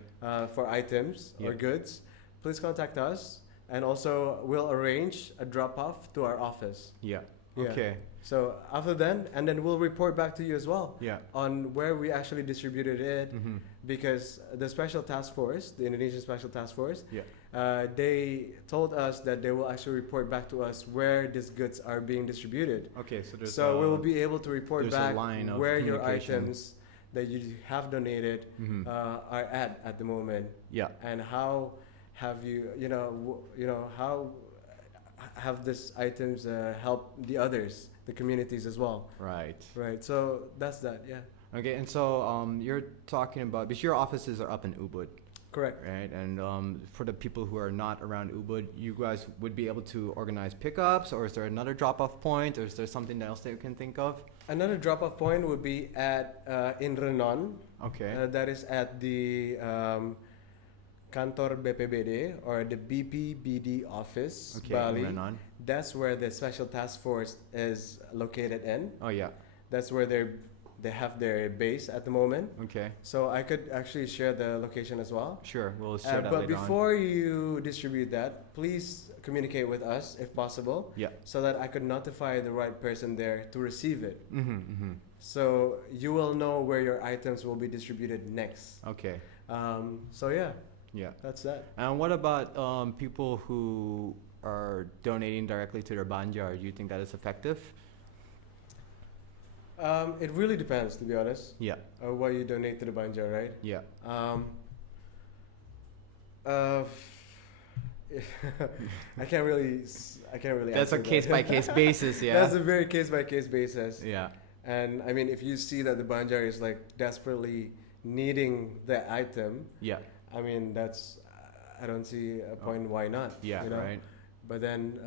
for items or Yeah. goods. Please contact us, and also we'll arrange a drop-off to our office. Yeah. Yeah. Okay. So after then, and then we'll report back to you as well Yeah. on where we actually distributed it, Mm-hmm. because the special task force, the Indonesian special task force, Yeah. they told us that they will actually report back to us where these goods are being distributed. Okay. So there's So we will be able to report there's a back line of where your communication. items that you have donated Mm-hmm. are at the moment, Yeah. and how have you, how have these items helped the others, the communities as well. Right. Right. So that's that. Yeah. Okay. And so you're talking about, because your offices are up in Ubud, Correct. right? And for the people who are not around Ubud, you guys would be able to organize pickups, or is there another drop-off point, or is there something else that you can think of? Another drop-off point would be at in Renon. Okay. That is at the Kantor BPBD, or the BPBD office, Okay. Bali. Renan. That's where the special task force is located in. Oh yeah. That's where they have their base at the moment. Okay. So I could actually share the location as well. Sure. We'll share that But later on. before you distribute that, please communicate with us if possible, Yeah. so that I could notify the right person there to receive it. Mm-hmm. Mm-hmm. So you will know where your items will be distributed next. Okay. So yeah, Yeah. that's that. And what about people who are donating directly to their banjar? Do you think that is effective? It really depends, to be honest, Yeah. what you donate to the banjar, right? Yeah. Uh, I can't really. That's a answer that. case by case basis. Yeah. That's a very case by case basis. Yeah. And I mean, if you see that the banjar is like desperately needing the item, Yeah. I mean, that's, I don't see a point why not. Yeah. you know? Right. But then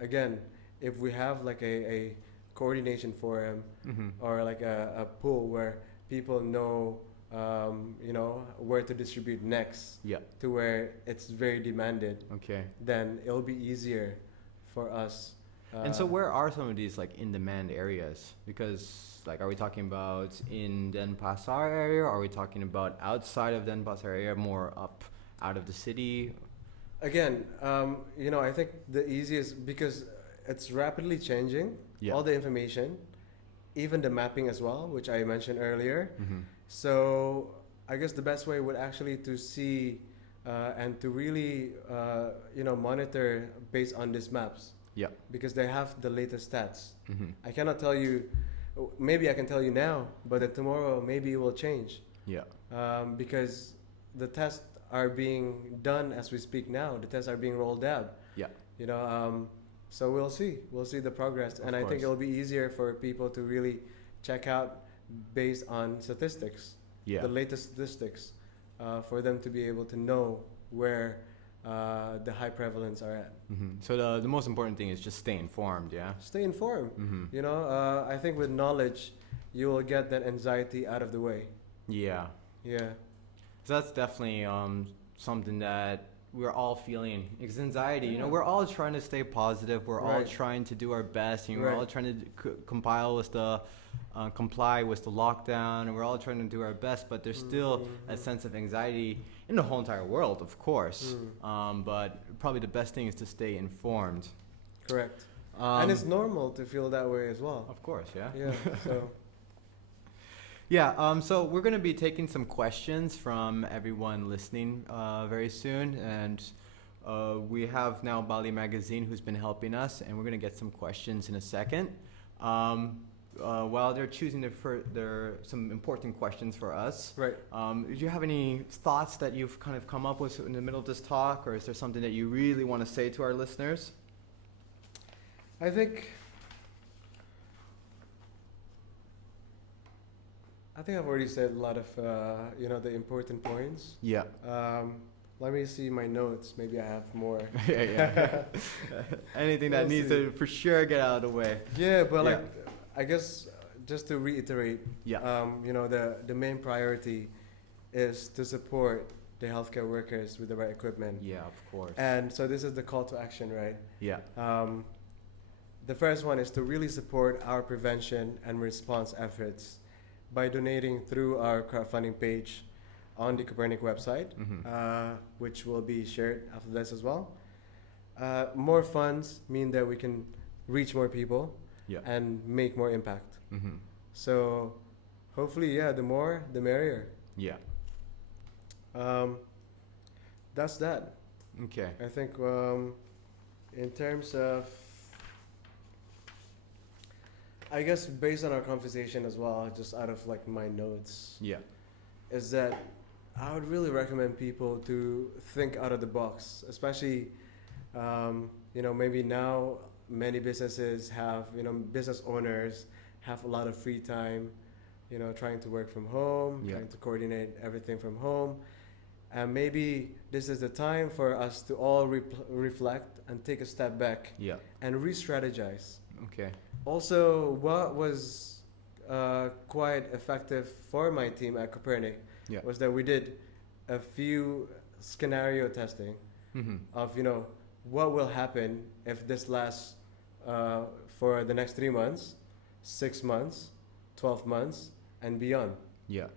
again, if we have like a coordination forum, Mm-hmm. or like a pool where people know, where to distribute next, Yeah. to where it's very demanded, Okay. then it'll be easier for us. And so where are some of these like in demand areas? Because like, are we talking about in Denpasar area? Or are we talking about outside of Denpasar area, more up out of the city? Again, I think the easiest, because it's rapidly changing, Yeah. all the information, even the mapping as well, which I mentioned earlier. Mm-hmm. So I guess the best way would actually to see and to really monitor based on these maps, Yeah. because they have the latest stats. Mm-hmm. I cannot tell you, maybe I can tell you now, but then tomorrow maybe it will change, Yeah. because the tests are being done as we speak now. The tests are being rolled out. Yeah. So we'll see the progress, and I think course. it'll be easier for people to really check out based on statistics, Yeah. the latest statistics, for them to be able to know where the high prevalence are at. Mm-hmm. So the most important thing is just stay informed. Yeah. Stay informed. Mm-hmm. I think with knowledge, you will get that anxiety out of the way. Yeah. Yeah. So that's definitely something that we're all feeling. It's anxiety. Yeah. We're all trying to stay positive. We're all Right. trying to do our best. We're Right. all trying to comply with the lockdown, and we're all trying to do our best. But there's still a sense of anxiety in the whole entire world, of course. But probably the best thing is to stay informed. Correct. And it's normal to feel that way as well. Of course, yeah. Yeah. So Yeah, so we're going to be taking some questions from everyone listening very soon. And we have now Bali Magazine who's been helping us, and we're going to get some questions in a second. While they're choosing some important questions for us. right. Do you have any thoughts that you've kind of come up with in the middle of this talk, or is there something that you really want to say to our listeners? I think I've already said a lot of the important points. Yeah. Let me see my notes. Maybe I have more. yeah. Anything that We'll needs see. to for sure get out of the way. Yeah, but Yeah. like I guess just to reiterate, Yeah. the main priority is to support the healthcare workers with the right equipment. Yeah, of course. And so this is the call to action, right? Yeah. The first one is to really support our prevention and response efforts by donating through our crowdfunding page on the Kopernik website, which will be shared after this as well. More funds mean that we can reach more people Yeah. and make more impact. Mm-hmm. So hopefully, yeah, the more, the merrier. Yeah. That's that. Okay. I think in terms of, I guess based on our conversation as well, just out of like my notes, Yeah. is that I would really recommend people to think out of the box, especially, maybe now many businesses have, business owners have a lot of free time, trying to work from home, Yeah. trying to coordinate everything from home. And maybe this is the time for us to all reflect and take a step back Yeah. and re-strategize. Okay. Also, what was quite effective for my team at Kopernik Yeah. was that we did a few scenario testing Mm-hmm. of what will happen if this lasts for the next 3 months, 6 months, 12 months, and beyond. Yeah.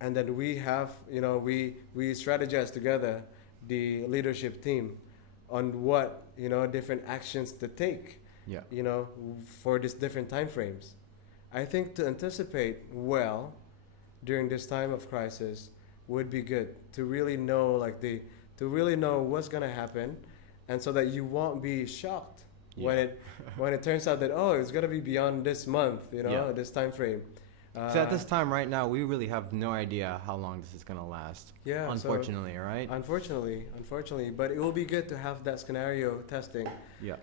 And then we have we strategize together, the leadership team, on what different actions to take Yeah. for these different time frames. I think to anticipate well during this time of crisis would be good, to really know what's gonna happen, and so that you won't be shocked when it turns out that it's gonna be beyond this month, Yeah. this time frame. So at this time right now, we really have no idea how long this is going to last. Yeah, so Unfortunately, right? unfortunately, but it will be good to have that scenario testing, Yeah.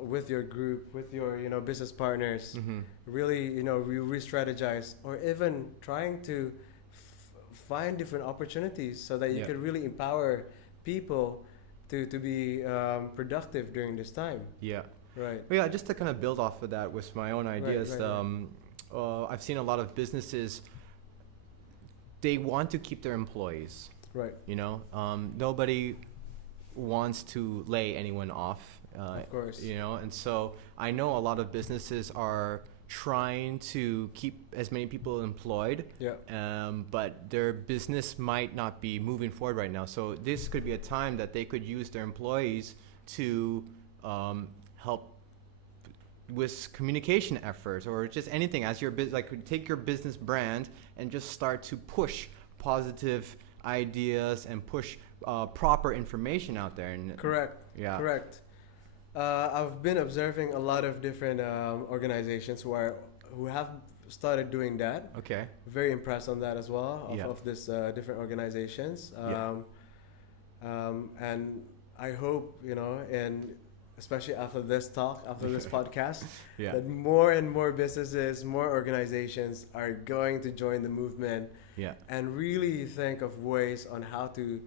with your group, with your business partners. Mm-hmm. Really, we re-strategize, or even trying to find different opportunities so that you Yeah. could really empower people to be productive during this time. Yeah. Right. But yeah, just to kind of build off of that with my own ideas, right. I've seen a lot of businesses, they want to keep their employees, Right. Nobody wants to lay anyone off, Of course. and so I know a lot of businesses are trying to keep as many people employed, Yeah. but their business might not be moving forward right now. So this could be a time that they could use their employees to help with communication efforts, or just anything as your take your business brand and just start to push positive ideas and push proper information out there. And Correct. Yeah. Correct. I've been observing a lot of different organizations who have started doing that. Okay. Very impressed on that as well, Yeah. of this different organizations. Yeah. And I hope, and especially after this talk, after this podcast, Yeah. that more and more businesses, more organizations are going to join the movement Yeah. and really think of ways on how to,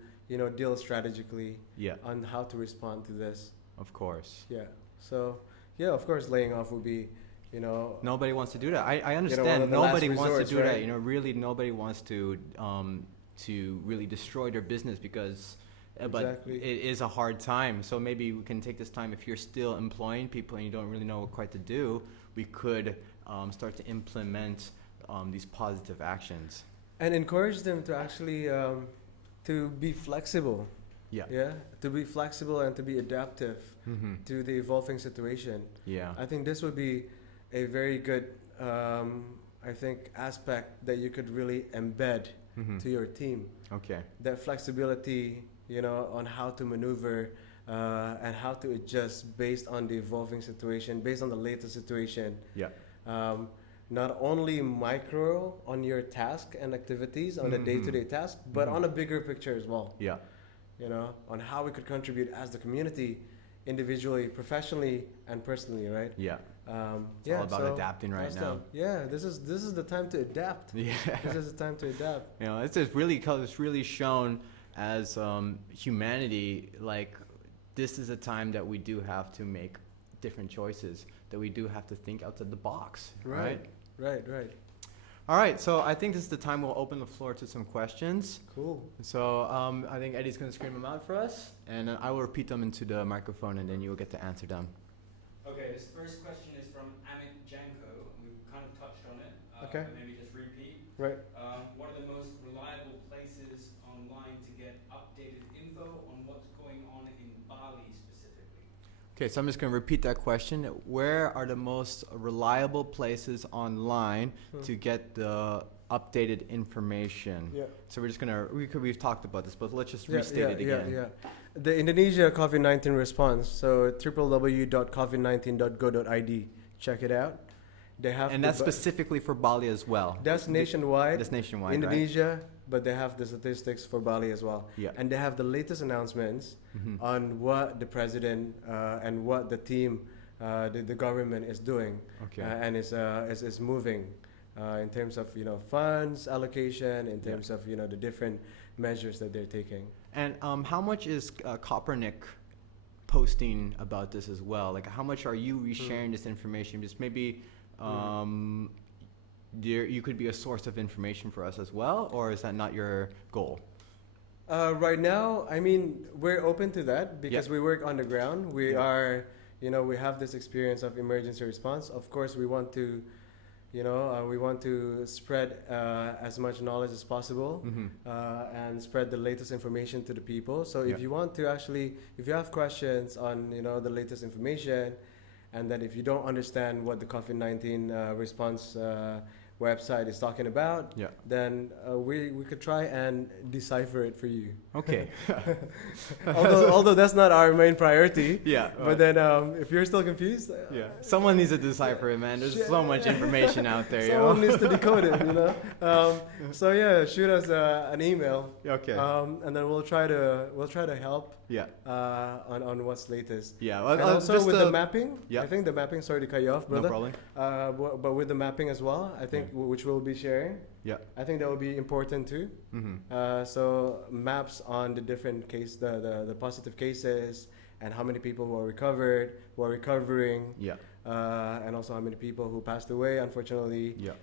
deal strategically Yeah. on how to respond to this. Of course. Yeah. So, yeah, of course, laying off would be, Nobody wants to do that. I one understand. of the last Nobody wants to resorts, do right? that. Really, nobody wants to really destroy their business because. But Exactly. it is a hard time. So maybe we can take this time. If you're still employing people and you don't really know what quite to do, we could start to implement these positive actions. And encourage them to actually to be flexible. Yeah. Yeah, to be flexible and to be adaptive to the evolving situation. Yeah. I think this would be a very good, I think, aspect that you could really embed to your team. Okay. That flexibility, you know, on how to maneuver and how to adjust based on the evolving situation, based on the latest situation. Yeah. Not only micro on your task and activities, on the day-to-day task, but on a bigger picture as well. Yeah. You know, on how we could contribute as the community, individually, professionally, and personally, right? Yeah. Yeah, all about adapting right now. Yeah, this is the time to adapt. Yeah. This is the time to adapt. You know, it's really shown as humanity, like this is a time that we do have to make different choices, that we do have to think outside the box, right? Right. All right, so I think this is the time we'll open the floor to some questions. Cool. So I think Eddie's going to scream them out for us, and I will repeat them into the microphone, and then you'll get to answer them. Okay, this first question is from Amit Janko. We've kind of touched on it. Okay. But maybe just repeat. Right. What are the most reliable places online to get updated info on what's going on in Bali specifically? Okay, so I'm just going to repeat that question. Where are the most reliable places online to get the updated information? Yeah. So we're just going to, we've talked about this, but let's just restate it again. Yeah. The Indonesia COVID-19 response, so www.covid19.go.id. Check it out. They have And that's specifically for Bali as well. That's nationwide. That's nationwide, Indonesia, but they have the statistics for Bali as well. Yeah. And they have the latest announcements on what the president and what the team, the government is doing, Okay. and is moving in terms of funds allocation, in terms of the different measures that they're taking. And how much is Kopernik posting about this as well? Like, how much are you resharing this information? Just maybe you could be a source of information for us as well, or is that not your goal? Right now, I mean, we're open to that because we work on the ground. We are, we have this experience of emergency response. Of course, we want to, we want to spread as much knowledge as possible and spread the latest information to the people. So if you want to actually, if you have questions on, the latest information, and then if you don't understand what the COVID-19 response website is talking about, then we could try and decipher it for you. Okay. although that's not our main priority. Yeah. But then if you're still confused, someone needs to decipher it, man. There's so much information out there. Someone needs to decode it, So yeah, shoot us an email. Okay. And then we'll try to help. Yeah. On what's latest. Yeah. And also with the mapping. Yeah. I think the mapping. Sorry to cut you off, brother. No problem. But with the mapping as well, I think which we'll be sharing. Yeah. I think that would be important too. So maps on the different the positive cases, and how many people who are recovered, who are recovering. Yeah. And also how many people who passed away, unfortunately. Yeah.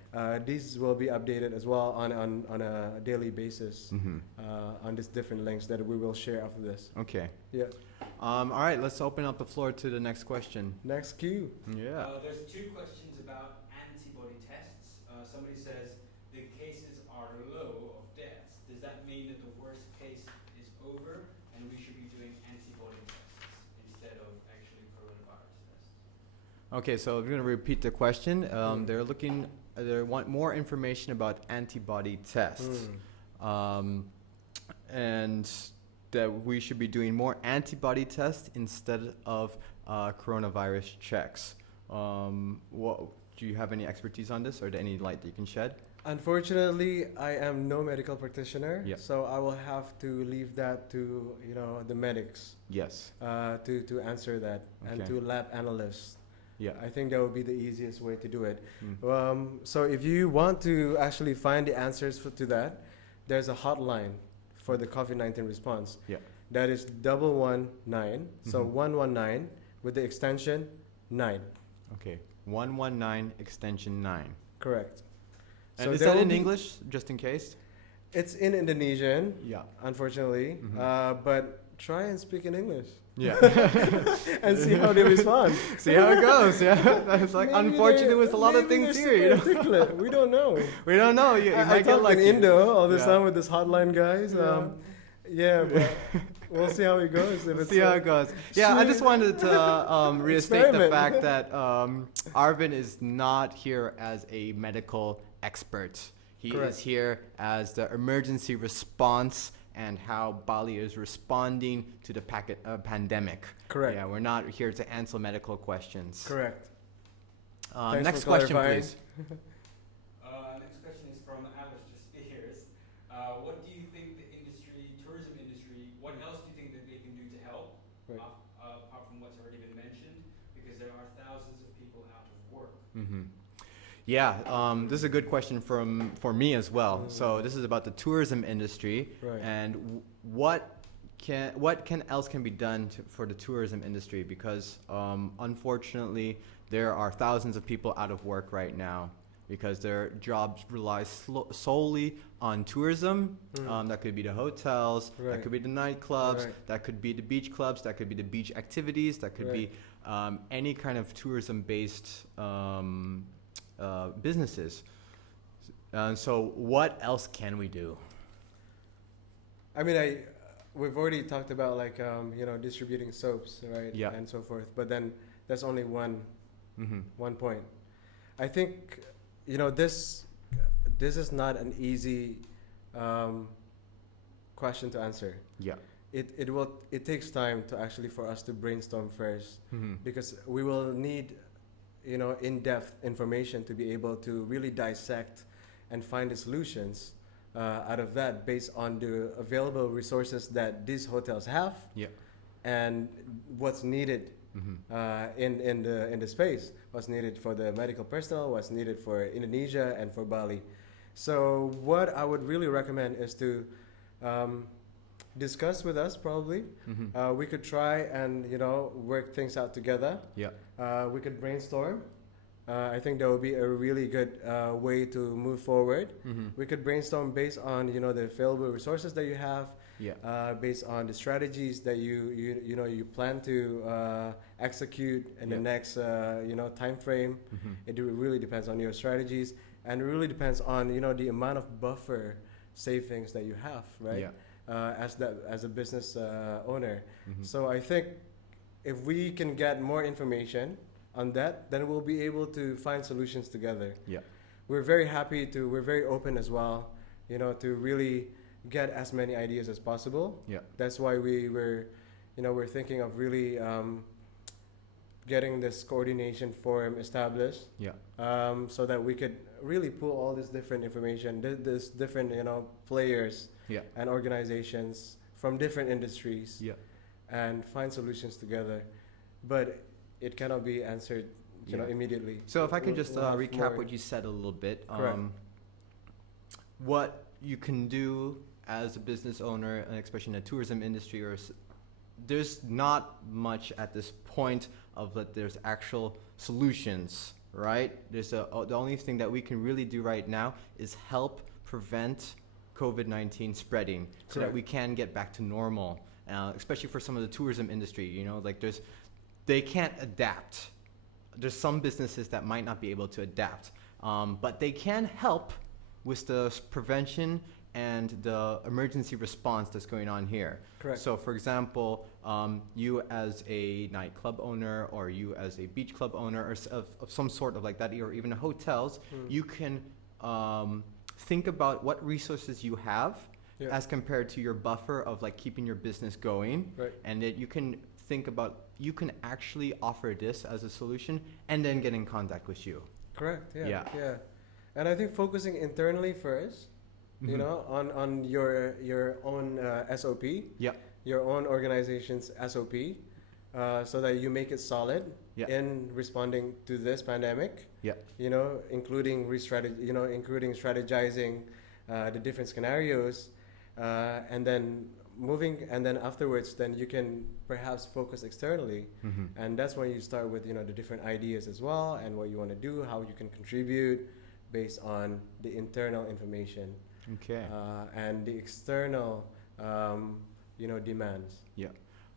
These will be updated as well on a daily basis on these different links that we will share after this. Okay. Yeah. All right, let's open up the floor to the next question. Next cue. Yeah. There's two questions about antibody tests. Somebody says the cases are low of deaths. Does that mean that the worst case is over and we should be doing antibody tests instead of actually coronavirus tests? Okay, so I'm going to repeat the question. They want more information about antibody tests. And that we should be doing more antibody tests instead of coronavirus checks. Do you have any expertise on this, or any light that you can shed? Unfortunately, I am no medical practitioner, Yeah. so I will have to leave that to the medics. Yes. To answer that, and Okay. to lab analysts. Yeah. I think that would be the easiest way to do it. So if you want to actually find the answers to that, there's a hotline for the COVID-19 response. Yeah. That is 119. So 119 with the extension 9. Okay. 119 extension 9. Correct. And So is there that will in be- English, just in case? It's in Indonesian, Yeah. unfortunately, but try and speak in English. Yeah. And see how they respond. See how it goes. Yeah. It's like, Maybe unfortunately, they're- with a lot of maybe things they're here. super articulate. We don't know. We don't know. You I might get talk in lucky. Indo all the Yeah. time with this hotline guys. Yeah. Yeah, but we'll see how it goes. If We'll see how it goes. Yeah, I just wanted to restate the Experiment. fact that Arvin is not here as a medical expert. He Correct. is here as the emergency response and how Bali is responding to the pandemic. Correct. Yeah, we're not here to answer medical questions. Correct. Thanks Next for question, clarifying. please. Next question is from Alistair Spears. What do you think the tourism industry, what else do you think that they can do to help, Right. apart from what's already been mentioned? Because there are thousands of people out of work. Mm-hmm. Yeah, this is a good question for me as well. So this is about the tourism industry, Right. and what else can be done for the tourism industry, because unfortunately there are thousands of people out of work right now because their jobs rely solely on tourism. That could be the hotels, Right. that could be the nightclubs, Right. that could be the beach clubs, that could be the beach activities, that could Right. be any kind of tourism-based businesses. So what else can we do? I mean, we've already talked about like distributing soaps, right? Yeah. And so forth. But then that's only one Mm-hmm. point. I think this is not an easy question to answer. Yeah. It takes time to actually for us to brainstorm first, Mm-hmm. because we will need in-depth information to be able to really dissect and find the solutions out of that based on the available resources that these hotels have. Yeah. And what's needed Mm-hmm. in the space, what's needed for the medical personnel, what's needed for Indonesia and for Bali. So what I would really recommend is to discuss with us probably. Mm-hmm. We could try and work things out together. Yeah. We could brainstorm. I think that would be a really good way to move forward. Mm-hmm. We could brainstorm based on the available resources that you have, Yeah. based on the strategies that you plan to execute in the Yeah. next time frame. Mm-hmm. It really depends on your strategies, and it really depends on the amount of buffer savings that you have, right? Yeah. As a business owner. Mm-hmm. So I think if we can get more information on that, then we'll be able to find solutions together. Yeah. We're very open as well, to really get as many ideas as possible. Yeah. That's why we're thinking of really getting this coordination forum established, Yeah. so that we could really pull all this different information, this different players Yeah. and organizations from different industries, Yeah. and find solutions together. But it cannot be answered Yeah. immediately. So if I can just We'll have recap more- what you said a little bit. Correct. What you can do as a business owner, and especially in the tourism industry, there's not much at this point of that there's actual solutions, right? The only thing that we can really do right now is help prevent COVID-19 spreading, so that Correct. we can get back to normal, especially for some of the tourism industry. They can't adapt. There's some businesses that might not be able to adapt, but they can help with the prevention and the emergency response that's going on here. Correct. So for example, you as a nightclub owner, or you as a beach club owner, or of some sort of like that, or even hotels, you can think about what resources you have Yeah. as compared to your buffer of like keeping your business going. Right. And that you can think about, you can actually offer this as a solution and then get in contact with you. Correct. Yeah. Yeah. Yeah. And I think focusing internally first, Mhm. on your own SOP, Yeah. your own organization's SOP, so that you make it solid Yeah. in responding to this pandemic. Yeah. Including including strategizing the different scenarios, and then afterwards, then you can perhaps focus externally. Mhm. And that's when you start with the different ideas as well, and what you want to do, how you can contribute based on the internal information, Okay. and the external demands. Yeah.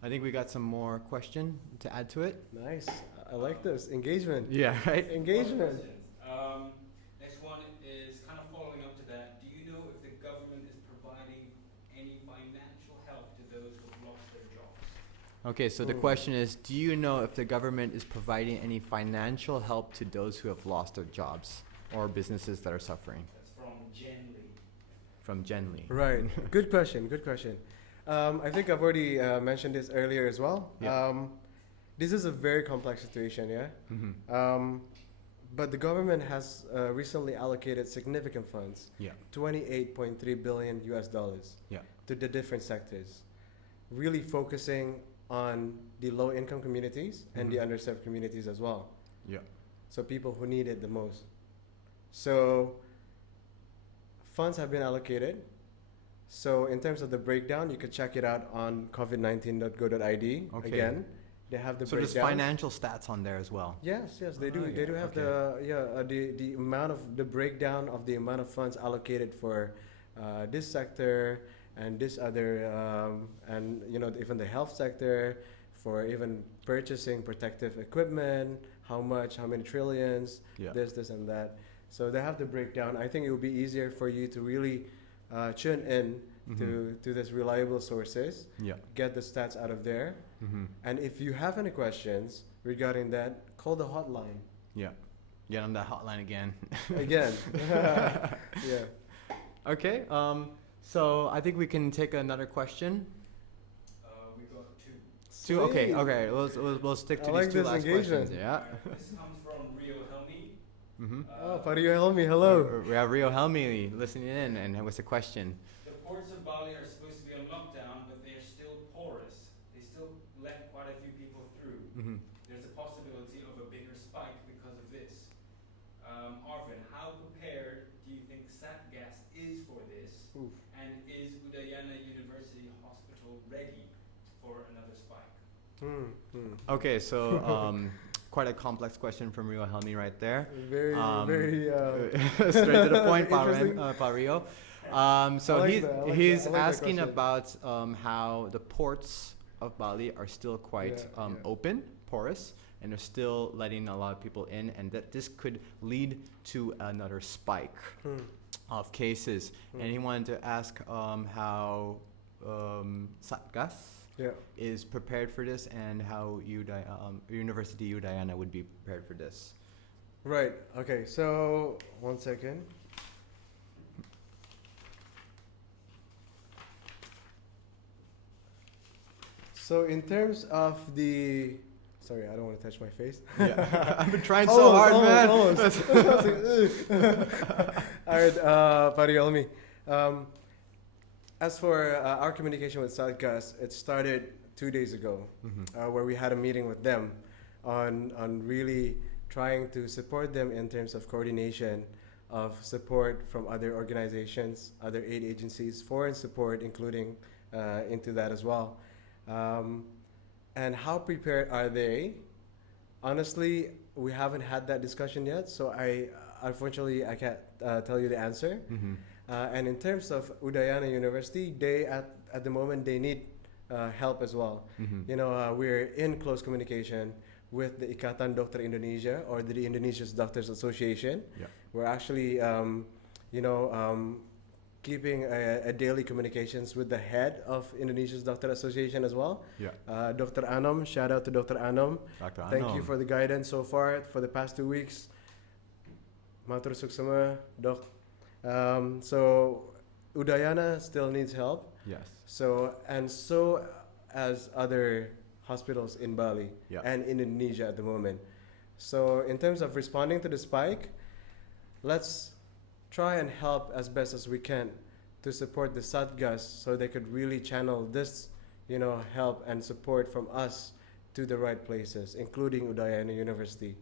I think we got some more question to add to it. Nice. I like this engagement. Yeah, right? Engagement. Next one is kind of following up to that. Do you know if the government is providing any financial Okay, so the question is, do you know if the government is providing any financial help to those who have lost their jobs or businesses that are suffering? That's from Jen Lee. From Jen Lee. Right. Good question. Good question. I think I've already mentioned this earlier as well. Yeah. This is a very complex situation, yeah? But the government has recently allocated significant funds, Yeah. 28.3 billion US dollars, Yeah. to the different sectors, really focusing on the low income communities and the underserved communities as well. Yeah. So people who need it the most. So funds have been allocated. So in terms of the breakdown, you could check it out on covid19.go.id. Okay. Again, they have the So there's breakdown. financial stats on there as well. Yes, they do. Oh, They yeah, do have okay. the amount of the breakdown of the amount of funds allocated for this sector and this other and even the health sector, for even purchasing protective equipment, how much, how many trillions, Yeah. this and that. So they have the breakdown. I think it will be easier for you to really tune in to this reliable sources, Yeah. get the stats out of there. And if you have any questions regarding that, call the hotline. Yeah. Get on that hotline again. Again. Yeah. Okay. So I think we can take another question. We got two. Two. Okay. Sweet. Okay. We'll stick to I these like two this last engagement. questions. Yeah. This comes from Rio Helmi. Oh, Fario Helmi, hello. We have Rio Helmi listening in, and what's the question? The ports of Bali are supposed to be on lockdown, but they are still porous. They still let quite a few people through. There's a possibility of a bigger spike because of this. Arvin, how prepared do you think SatGas is for this? Oof. And is Udayana University Hospital ready for another spike? Okay. So quite a complex question from Rio Helmi right there. Very, very. Straight to the point, Interesting. Pario. So I like he's that, I like he's that, I like that asking question. about how the ports of Bali are still quite Yeah, yeah. open, porous, and they're still letting a lot of people in, and that this could lead to another spike of cases. And he wanted to ask how Satgas Yeah. is prepared for this, and how University Udayana would be prepared for this. Right. Okay. So 1 second. So in terms of the, sorry, I don't want to touch my face. Yeah, I've been trying so hard, man. Almost. All right, Pariolmi. As for our communication with Satgas, it started 2 days ago, where we had a meeting with them on really trying to support them in terms of coordination of support from other organizations, other aid agencies, foreign support, including into that as well. And how prepared are they? Honestly, we haven't had that discussion yet, so unfortunately I can't tell you the answer. And in terms of Udayana University, they at the moment they need help as well. We're in close communication with the Ikatan Dokter Indonesia, or the Indonesia's Doctors Association. Yeah. We're actually keeping a daily communications with the head of Indonesia's Doctor Association as well. Yeah. Dr. Anom, shout out to Dr. Anom. Dr. Thank you for the guidance so far for the past 2 weeks. Matur suksema, Doc. So Udayana still needs help. Yes. So as other hospitals in Bali and in Indonesia at the moment. So in terms of responding to the spike, let's try and help as best as we can to support the Satgas so they could really channel this, help and support from us to the right places, including Udayana University.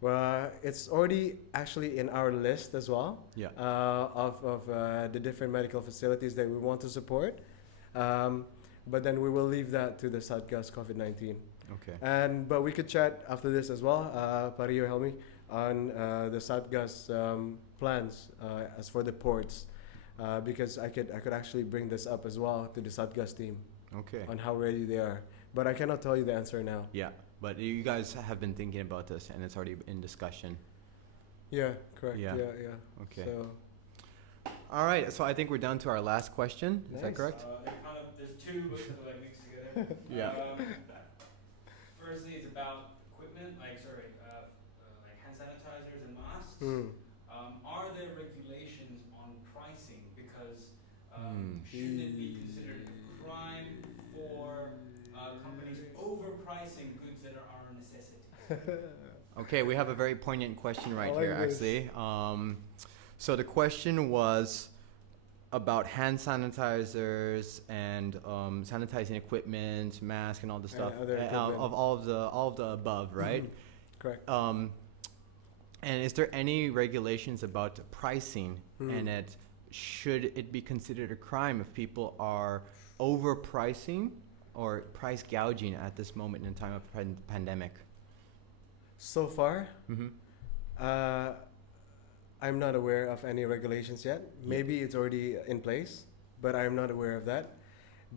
Well, it's already actually in our list as well of the different medical facilities that we want to support. But then we will leave that to the Satgas COVID-19. Okay. But we could chat after this as well, Pario Helmi, on the Satgas plans as for the ports, because I could actually bring this up as well to the Satgas team Okay. on how ready they are. But I cannot tell you the answer now. Yeah, but you guys have been thinking about this, and it's already in discussion. Yeah, correct. Yeah. Yeah. Okay. So, All right. So I think we're down to our last question. Is that Nice. correct? There's two, but they're like mixed together. Yeah. firstly, it's about equipment, like like hand sanitizers and masks. Are there regulations on pricing? Because shouldn't it be considered a crime for companies overpricing goods that are a necessity? Okay, we have a very poignant question right I like here, this. actually. So the question was about hand sanitizers and sanitizing equipment, masks, and all the stuff other equipment. of all of the above, right? Correct. And is there any regulations about pricing, and should it be considered a crime if people are overpricing or price gouging at this moment in time of pandemic? So far, Mm-hmm. I'm not aware of any regulations yet. Maybe it's already in place, but I'm not aware of that.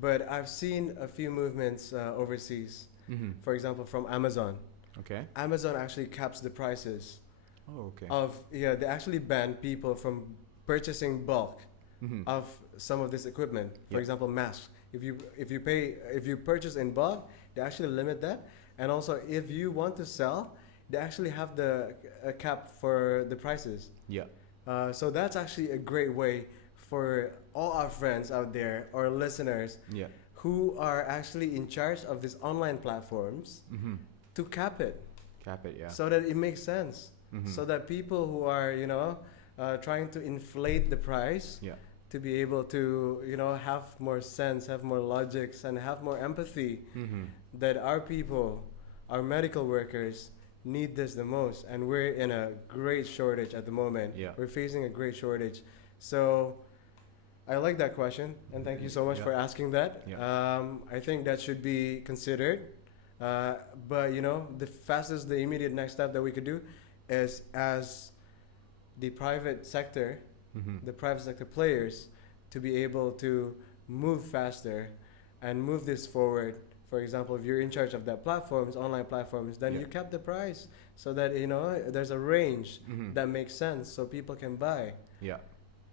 But I've seen a few movements overseas. Mm-hmm. For example, from Amazon. Okay. Amazon actually caps the prices Oh, okay. they actually ban people from purchasing bulk Mm-hmm. of some of this equipment. For Yeah. example, masks. If you purchase in bulk, they actually limit that. And also, if you want to sell, they actually have a cap for the prices. Yeah. So that's actually a great way for all our friends out there, or listeners, Yeah. who are actually in charge of these online platforms, Mm-hmm. to cap it, Cap it. Yeah. so that it makes sense. Mhm. So that people who are, trying to inflate the price, Yeah. to be able to, have more sense, have more logics, and have more empathy, Mm-hmm. that our people, our medical workers, need this the most. And we're in a great shortage at the moment. Yeah. We're facing a great shortage. So I like that question, and thank you so much Yeah. for asking that. Yeah. I think that should be considered. But the immediate next step that we could do is, as the private sector, Mm-hmm. the private sector players, to be able to move faster and move this forward. For example, if you're in charge of that online platforms, then Yeah. you cap the price so that there's a range Mm-hmm. that makes sense, so people can buy. Yeah.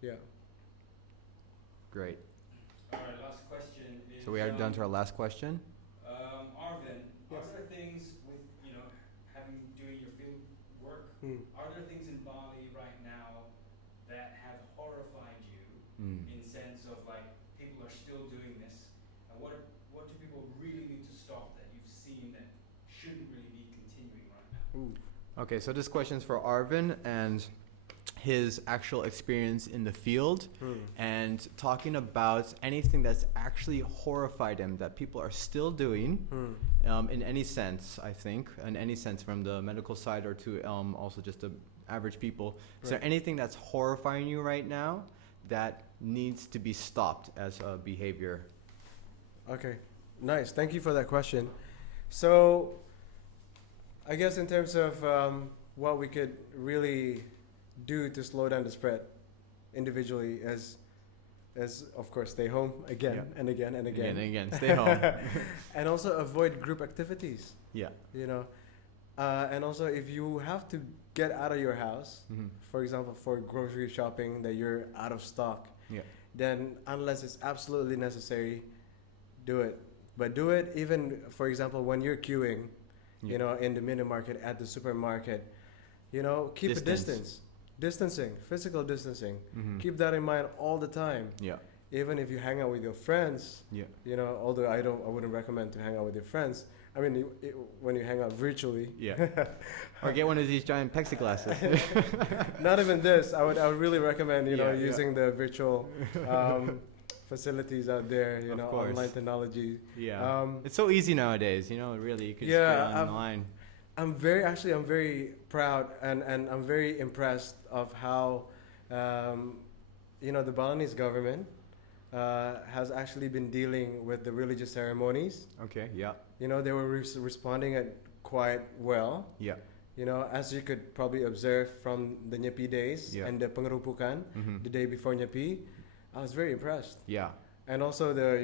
Yeah. Great. All right, last question is. So we are done to our last question. Arvin, Yes. are there things with doing your field work? Hmm. Are there things in Bali right now that have horrified you Mm. in sense of like people are still doing this, and what do people really need to stop that you've seen that shouldn't really be continuing right now? Ooh. Okay, so this question's for Arvin and his actual experience in the field, and talking about anything that's actually horrified him that people are still doing, in any sense, I think, in any sense from the medical side or to also just the average people. Is there Right. anything that's horrifying you right now that needs to be stopped as a behavior? Okay, nice. Thank you for that question. So, I guess in terms of what we could really do to slow down the spread individually, as of course, stay home again Yeah. and again and again. Again and again, stay home. And also avoid group activities, Yeah. and also if you have to get out of your house, Mm-hmm. for example, for grocery shopping, that you're out of stock, Yeah. then unless it's absolutely necessary, do it. But do it even, for example, when you're queuing, Yeah. in the mini market, at the supermarket, keep a Distance. distancing, physical distancing. Mm-hmm. Keep that in mind all the time. Yeah. Even if you hang out with your friends, Yeah. although I wouldn't recommend to hang out with your friends. I mean, when you hang out virtually. Yeah. Or get one of these giant plexiglasses. Not even this. I would really recommend, Yeah, yeah. using the virtual facilities out there, Of course. online technology. Yeah. It's so easy nowadays, really. You can Yeah, just get online. I'm very proud and I'm very impressed of how, the Balinese government has actually been dealing with the religious ceremonies. Okay. Yeah. They were responding it quite well. Yeah. As you could probably observe from the Nyepi days Yeah. and the pengerupukan, Mm-hmm. the day before Nyepi, I was very impressed. Yeah. And also the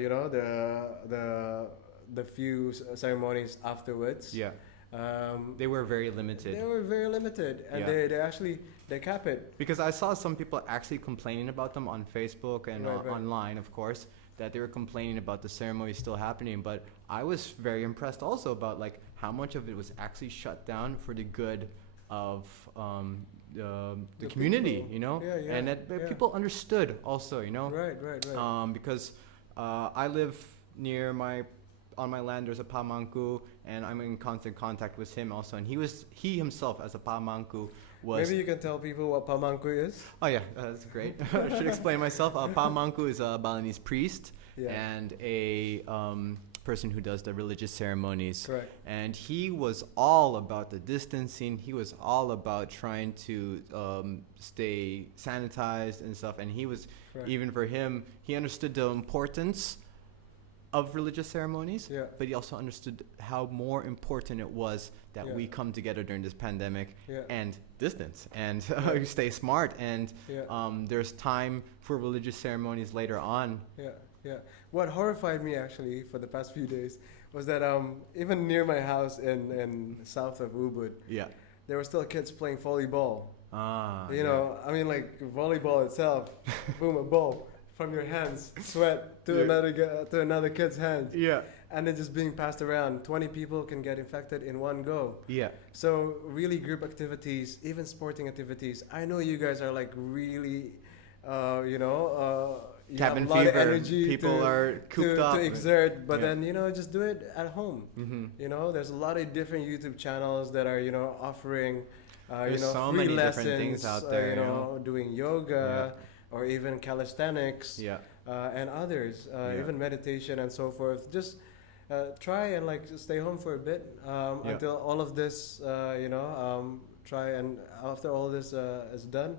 few ceremonies afterwards. Yeah. Um, They were very limited. They were very limited, and Yeah. they actually They cap it. Because I saw some people actually complaining about them on Facebook and Right, right. online, of course, that they were complaining about the ceremony still happening. But I was very impressed also about like how much of it was actually shut down for the good of the community, people. you know, Yeah, yeah, and that yeah. people understood also, you know, Right. because I live near on my land there's a pamangku, and I'm in constant contact with him also, and he himself as a pamangku was. Maybe you can tell people what pamangku is. Oh yeah, that's great. I should explain myself. Pamangku is a Balinese priest Yeah. and a person who does the religious ceremonies. Correct. And he was all about the distancing. He was all about trying to stay sanitized and stuff. And he was, Correct. even for him, he understood the importance of religious ceremonies, Yeah. but he also understood how more important it was that Yeah. we come together during this pandemic Yeah. and distance and stay smart. And Yeah. there's time for religious ceremonies later on. Yeah. What horrified me actually for the past few days was that even near my house in south of Ubud, Yeah. there were still kids playing volleyball. You Yeah. know, I mean, like volleyball itself, boom, a ball from your hands, sweat to Yeah. to another kid's hand, Yeah. and then just being passed around. 20 people can get infected in one go. Yeah. So really, group activities, even sporting activities. I know you guys are like really, you Cabin have a lot of fever. energy People are cooped up. to exert, but Yeah. then just do it at home. Mm-hmm. There's a lot of different YouTube channels that are offering There's so free many lessons, different things out there, doing yoga or even calisthenics Yeah. and others, Yeah. even meditation and so forth. Just try and like stay home for a bit until all of this try, and after all this is done,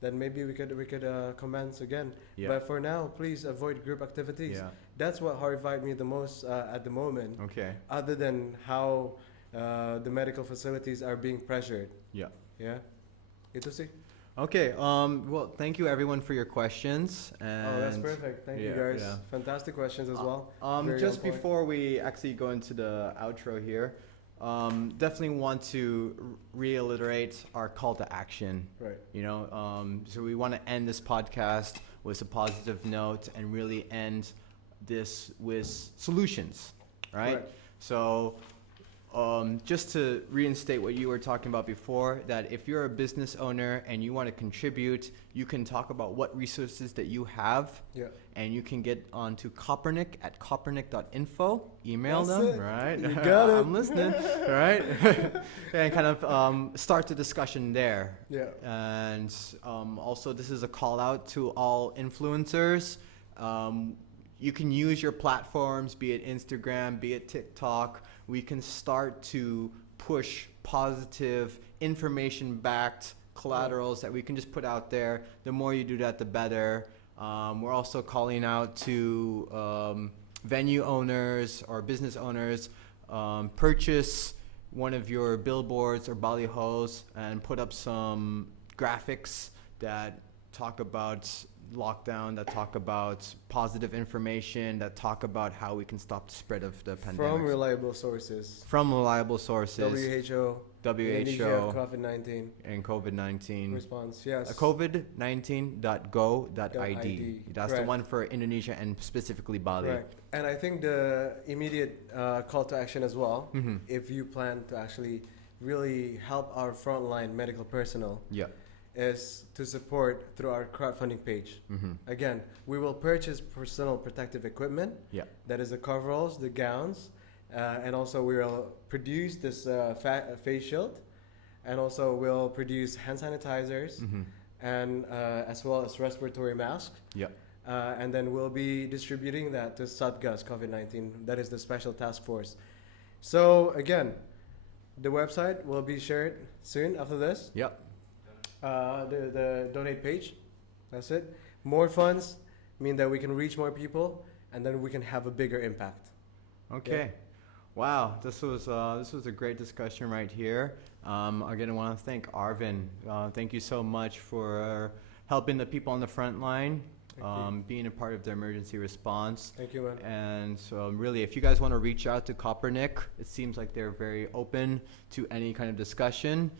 then maybe we could commence again. Yeah. But for now, please avoid group activities. Yeah. That's what horrified me the most at the moment, Okay. other than how the medical facilities are being pressured. Yeah. Yeah. Itu sih. Okay. Well, thank you everyone for your questions. And Oh, that's perfect. Thank you yeah, guys. yeah. Fantastic questions as well. Very Just on point. before we actually go into the outro here, definitely want to reiterate our call to action. Right. So we want to end this podcast with a positive note and really end this with solutions, right? Correct. So just to reinstate what you were talking about before, that if you're a business owner and you want to contribute, you can talk about what resources that you have, Yeah. and you can get on to Kopernik at kopernik.info. Email That's them, it. right? You got it. I'm listening, right? And kind of start the discussion there. Yeah. And also, this is a call out to all influencers. You can use your platforms, be it Instagram, be it TikTok. We can start to push positive, information-backed collaterals that we can just put out there. The more you do that, the better. We're also calling out to venue owners or business owners. Purchase one of your billboards or ballyhos and put up some graphics that talk about lockdown, that talk about positive information, that talk about how we can stop the spread of the pandemic. From reliable sources. From reliable sources. WHO. Indonesia, WHO COVID-19 and COVID-19. response. Yes. COVID19.go.id. That's the Correct. one for Indonesia and specifically Bali. Correct. And I think the immediate call to action as well, Mhm. if you plan to actually really help our frontline medical personnel, Yeah. is to support through our crowdfunding page. Mm-hmm. Again, we will purchase personal protective equipment. Yeah. That is the coveralls, the gowns, and also we will produce this face shield, and also we'll produce hand sanitizers, Mm-hmm. and as well as respiratory mask. Yeah. And then we'll be distributing that to Satgas COVID-19. That is the special task force. So again, the website will be shared soon after this. Yep. The donate page. That's it. More funds mean that we can reach more people, and then we can have a bigger impact. Okay. Wow, this was a great discussion right here. Again, I want to thank Arvin. Thank you so much for helping the people on the front line, being a part of the emergency response. Thank you, man. And so really, if you guys want to reach out to Kopernik, it seems like they're very open to any kind of discussion.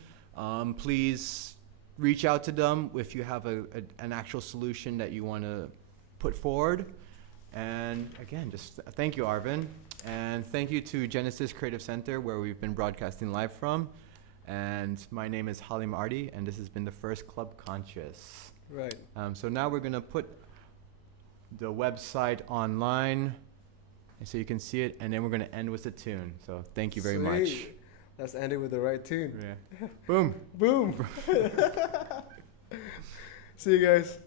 Please reach out to them if you have an actual solution that you want to put forward. And again, just thank you, Arvin. And thank you to Genesis Creative Center, where we've been broadcasting live from. And my name is Halim Ardi, and this has been the first Club Conscious. Right. So now we're going to put the website online, and so you can see it, and then we're going to end with a tune. So thank you very much. Sweet. Let's end it with the right tune. Yeah. Boom. Boom. See you guys.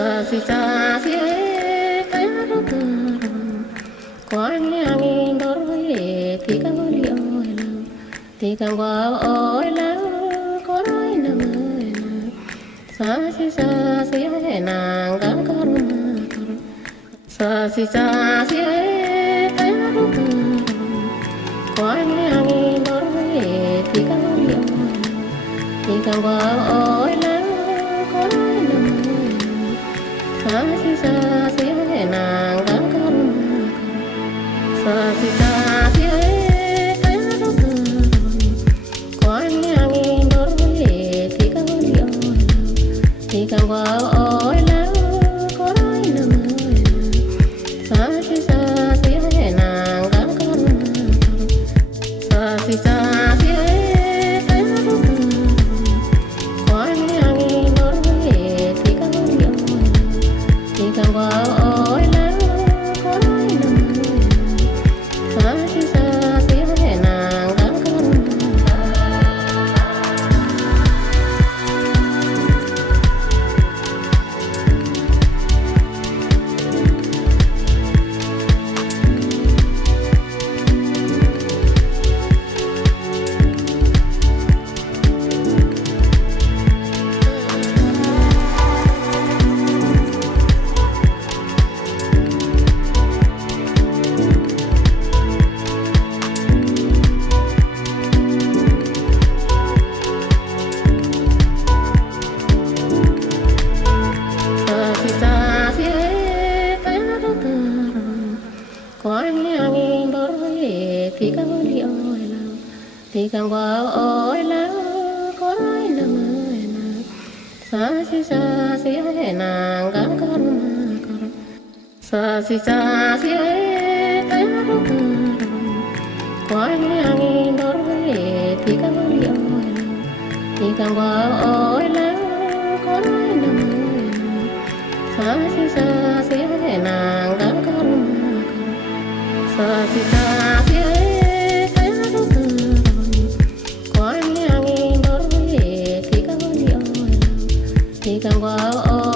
Hãy subscribe cho kênh Ghiền Mì Gõ để không bỏ lỡ